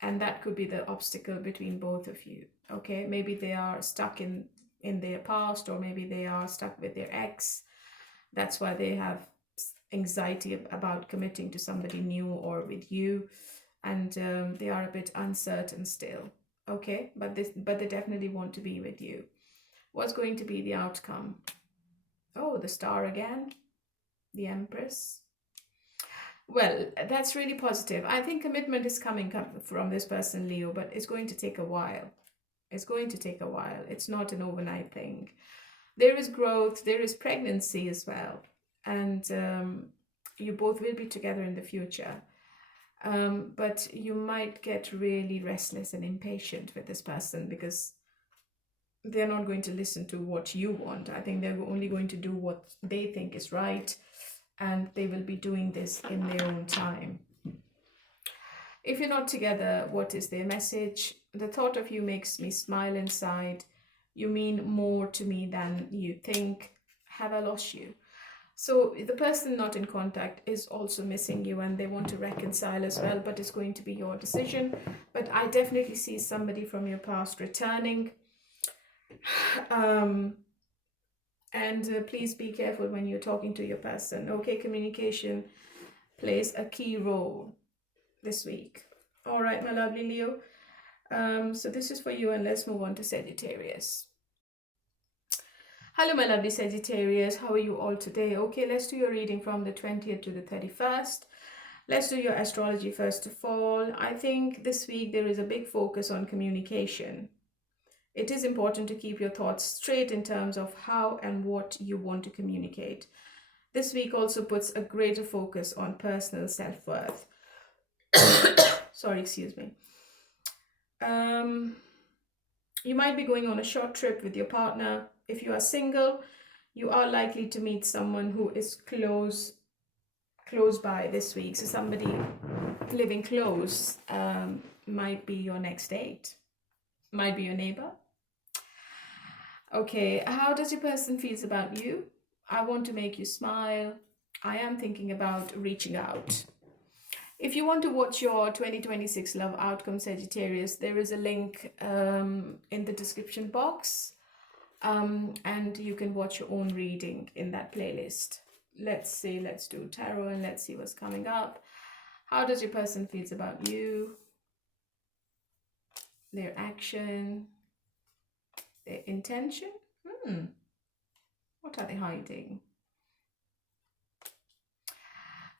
And that could be the obstacle between both of you. Okay, maybe they are stuck in their past, or maybe they are stuck with their ex. That's why they have anxiety about committing to somebody new or with you, and they are a bit uncertain still. Okay, but they definitely want to be with you. What's going to be the outcome? Oh, the star again, the Empress. Well, that's really positive. I think commitment is coming from this person, Leo, but it's going to take a while. It's going to take a while. It's not an overnight thing. There is growth, there is pregnancy as well, and you both will be together in the future. But you might get really restless and impatient with this person because they're not going to listen to what you want. I think they're only going to do what they think is right, and they will be doing this in their own time. If you're not together, what is their message? The thought of you makes me smile inside. You mean more to me than you think. Have I lost you? So the person not in contact is also missing you, and they want to reconcile as well, but it's going to be your decision. But I definitely see somebody from your past returning. And please be careful when you're talking to your person. Okay, communication plays a key role this week. All right, my lovely Leo. So this is for you, and let's move on to Sagittarius. Hello, my lovely Sagittarius. How are you all today? Okay, let's do your reading from the 20th to the 31st. Let's do your astrology first of all. I think this week there is a big focus on communication. It is important to keep your thoughts straight in terms of how and what you want to communicate. This week also puts a greater focus on personal self-worth. Sorry, excuse me. You might be going on a short trip with your partner. If you are single, you are likely to meet someone who is close by this week. So somebody living close might be your next date, might be your neighbor. Okay, how does your person feels about you? I want to make you smile. I am thinking about reaching out. If you want to watch your 2026 love outcome, Sagittarius, there is a link in the description box, and you can watch your own reading in that playlist. Let's do tarot and let's see what's coming up. How does your person feels about you? Their action, their intention. What are they hiding?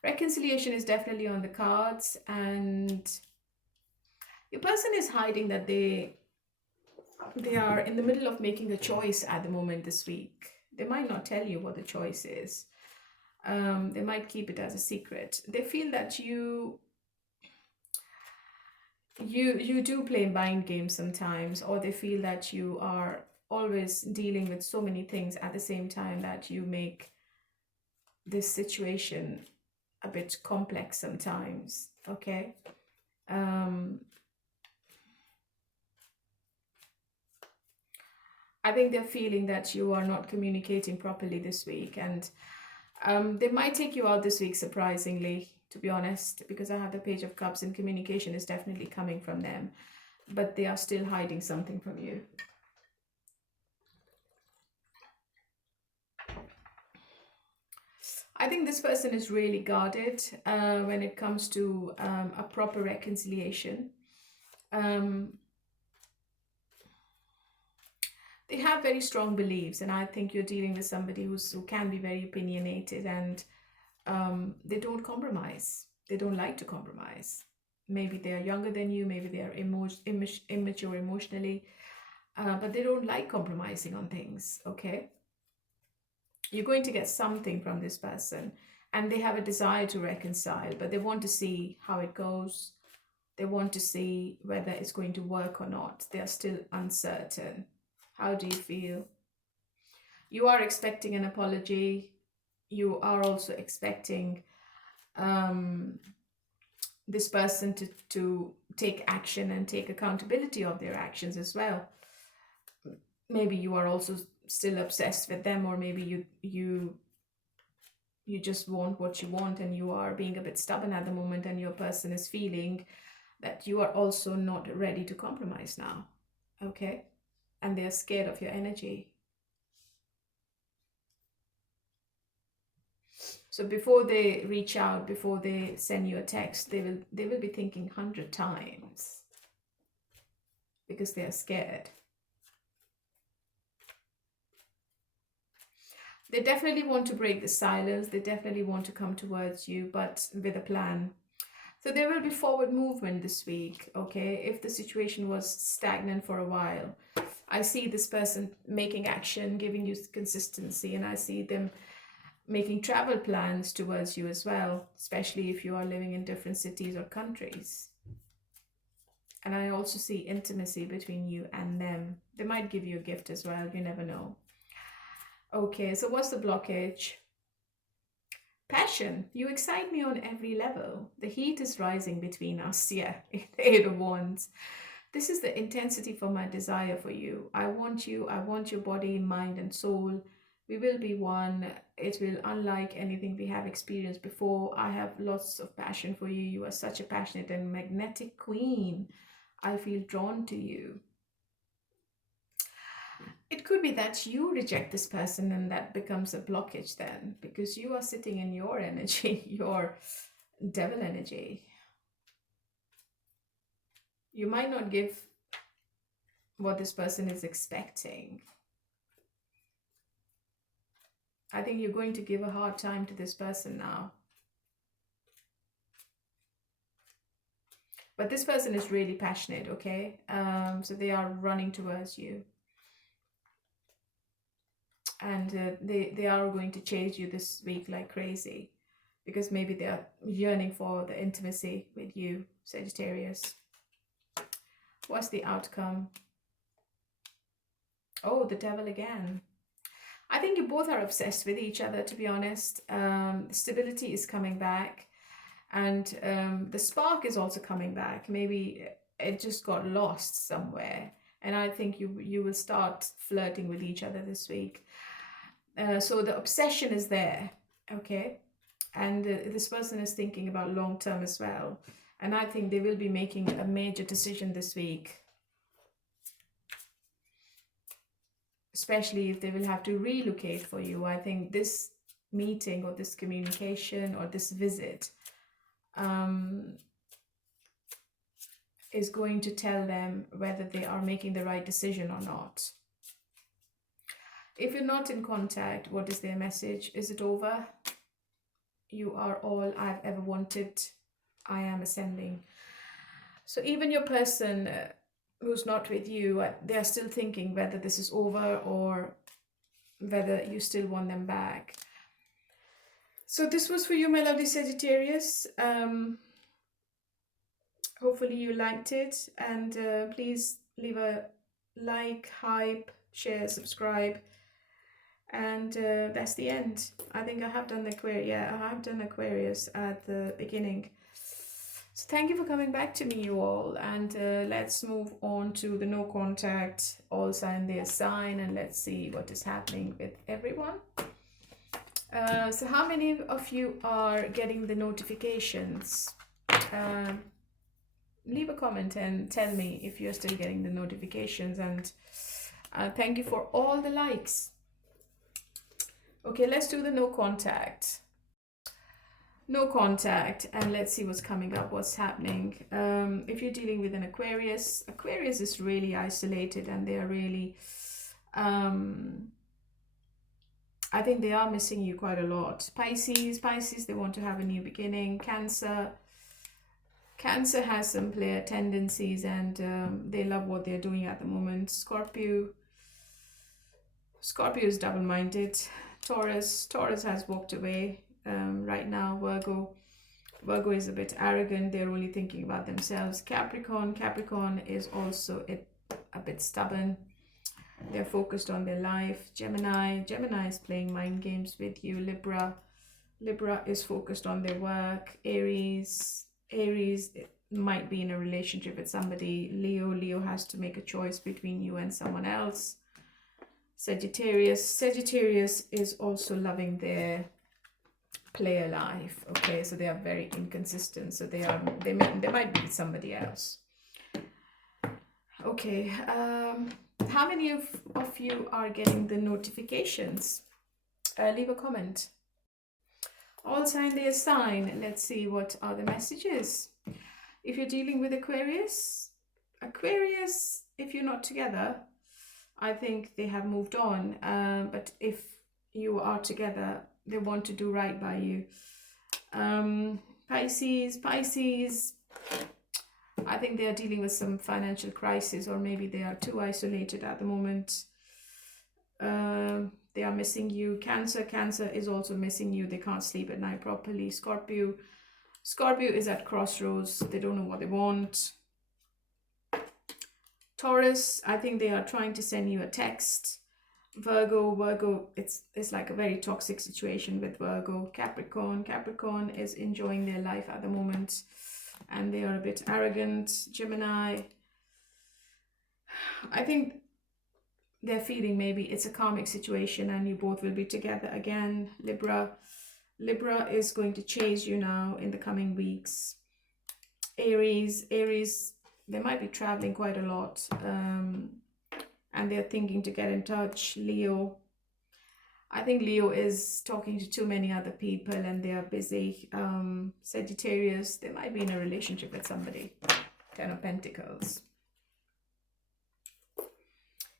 Reconciliation is definitely on the cards, and your person is hiding that they are in the middle of making a choice at the moment this week. They might not tell you what the choice is. They might keep it as a secret. They feel that you do play mind games sometimes, or they feel that you are always dealing with so many things at the same time that you make this situation a bit complex sometimes. Okay. I think they're feeling that you are not communicating properly this week, and they might take you out this week, surprisingly, to be honest, because I have the Page of Cups, and communication is definitely coming from them, but they are still hiding something from you. I think this person is really guarded when it comes to a proper reconciliation. They have very strong beliefs, and I think you're dealing with somebody who can be very opinionated, and they don't compromise. They don't like to compromise. Maybe they are younger than you, maybe they are immature emotionally, but they don't like compromising on things. Okay, you're going to get something from this person, and they have a desire to reconcile, but they want to see how it goes. They want to see whether it's going to work or not. They are still uncertain. How do you feel? You are expecting an apology. You are also expecting this person to take action and take accountability of their actions as well. Maybe you are also still obsessed with them, or maybe you just want what you want, and you are being a bit stubborn at the moment, and your person is feeling that you are also not ready to compromise now. Okay, and they're scared of your energy. So before they reach out, before they send you a text, they will be thinking 100 times, because they are scared. They definitely want to break the silence. They definitely want to come towards you, but with a plan. So there will be forward movement this week, okay? If the situation was stagnant for a while, I see this person making action, giving you consistency, and I see them making travel plans towards you as well, especially if you are living in different cities or countries. And I also see intimacy between you and them. They might give you a gift as well, you never know. Okay, so what's the blockage? Passion. You excite me on every level. The heat is rising between us. Yeah, Eight of Wands. This is the intensity for my desire for you. I want you. I want your body, mind, and soul. We will be one. It will unlike anything we have experienced before. I have lots of passion for you. You are such a passionate and magnetic queen. I feel drawn to you. It could be that you reject this person and that becomes a blockage then, because you are sitting in your energy, your devil energy. You might not give what this person is expecting. I think you're going to give a hard time to this person now. But this person is really passionate, okay? So they are running towards you. And they are going to chase you this week like crazy. Because maybe they are yearning for the intimacy with you, Sagittarius. What's the outcome? Oh, the devil again. I think you both are obsessed with each other, to be honest. Stability is coming back. And the spark is also coming back. Maybe it just got lost somewhere. And I think you will start flirting with each other this week. So the obsession is there, okay? And this person is thinking about long term as well. And I think they will be making a major decision this week. Especially if they will have to relocate for you. I think this meeting or this communication or this visit is going to tell them whether they are making the right decision or not. If you're not in contact, what is their message? Is it over? You are all I've ever wanted. I am ascending. So even your person who's not with you, they are still thinking whether this is over or whether you still want them back. So this was for you, my lovely Sagittarius. Hopefully you liked it, and please leave a like, hype, share, subscribe, and that's the end. I think I have done Aquarius. Yeah, I have done Aquarius at the beginning. So thank you for coming back to me, you all, and let's move on to the no contact, all sign their sign, and let's see what is happening with everyone. So how many of you are getting the notifications? Leave a comment and tell me if you're still getting the notifications, and thank you for all the likes. Okay, let's do the no contact. No contact, and let's see what's coming up, what's happening. If you're dealing with an Aquarius, Aquarius is really isolated, and they are really I think they are missing you quite a lot. Pisces, they want to have a new beginning. Cancer has some player tendencies, and they love what they're doing at the moment. Scorpio is double-minded. Taurus has walked away right now. Virgo is a bit arrogant. They're only thinking about themselves. Capricorn is also a bit stubborn. They're focused on their life. Gemini is playing mind games with you. Libra is focused on their work. Aries might be in a relationship with somebody. Leo has to make a choice between you and someone else. Sagittarius is also loving their player life. Okay, so they are very inconsistent. So they might be with somebody else. Okay, how many of you are getting the notifications? Leave a comment. All sign their sign. Let's see what are the messages. If you're dealing with Aquarius, if you're not together, I think they have moved on. But if you are together, they want to do right by you. Pisces, I think they are dealing with some financial crisis, or maybe they are too isolated at the moment. They are missing you. Cancer is also missing you. They can't sleep at night properly. Scorpio is at crossroads. They don't know what they want. Taurus, I think they are trying to send you a text. Virgo, it's like a very toxic situation with Virgo. Capricorn is enjoying their life at the moment, and they are a bit arrogant. Gemini, I think they're feeling maybe it's a karmic situation and you both will be together again. Libra is going to chase you now in the coming weeks. Aries, they might be traveling quite a lot. and they're thinking to get in touch. Leo, I think Leo is talking to too many other people and they are busy. Sagittarius, they might be in a relationship with somebody. Ten of Pentacles.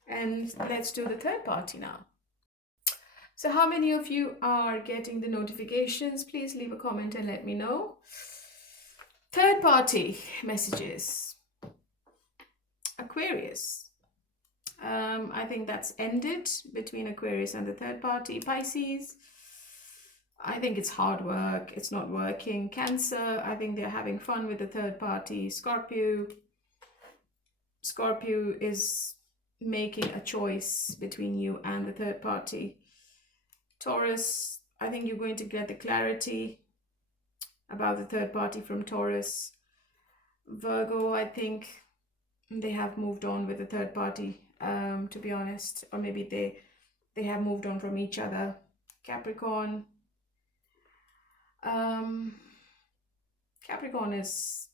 And let's do the third party now. So how many of you are getting the notifications? Please leave a comment and let me know. Third party messages. Aquarius. I think that's ended between Aquarius and the third party. Pisces. I think it's hard work. It's not working. Cancer. I think they're having fun with the third party. Scorpio. Scorpio is making a choice between you and the third party. Taurus, I think you're going to get the clarity about the third party from Taurus. Virgo, I think they have moved on with the third party, to be honest, or maybe they have moved on from each other. Capricorn, Capricorn is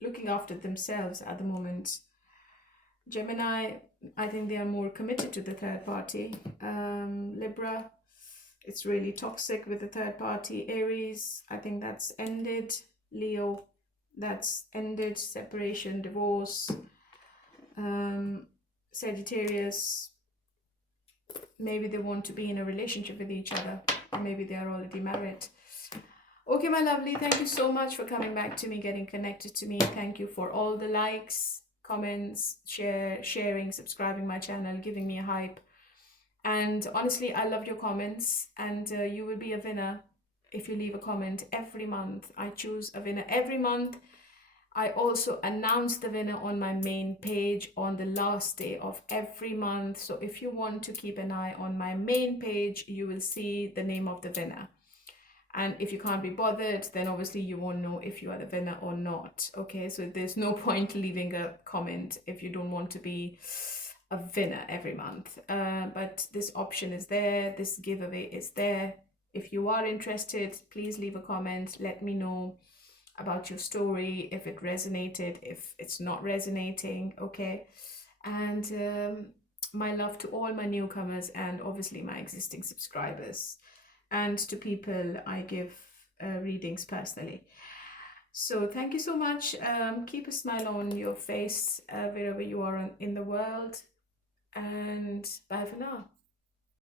looking after themselves at the moment. Gemini, I think they are more committed to the third party. Libra, it's really toxic with the third party. Aries, I think that's ended. Leo, that's ended. Separation, divorce. Sagittarius, maybe they want to be in a relationship with each other, or maybe they are already married. Okay, my lovely, thank you so much for coming back to me, getting connected to me. Thank you for all the likes, comments, sharing, subscribing my channel, giving me a hype. And honestly, I love your comments, and you will be a winner if you leave a comment every month. I choose a winner every month. I also announce the winner on my main page on the last day of every month. So if you want to keep an eye on my main page, you will see the name of the winner. And if you can't be bothered, then obviously you won't know if you are the winner or not. Okay, so there's no point leaving a comment if you don't want to be a winner every month. But this option is there. This giveaway is there. If you are interested, please leave a comment. Let me know about your story, if it resonated, if it's not resonating. Okay, and my love to all my newcomers and obviously my existing subscribers, and to people I give readings personally. So thank you so much. Keep a smile on your face wherever you are in the world, and bye for now.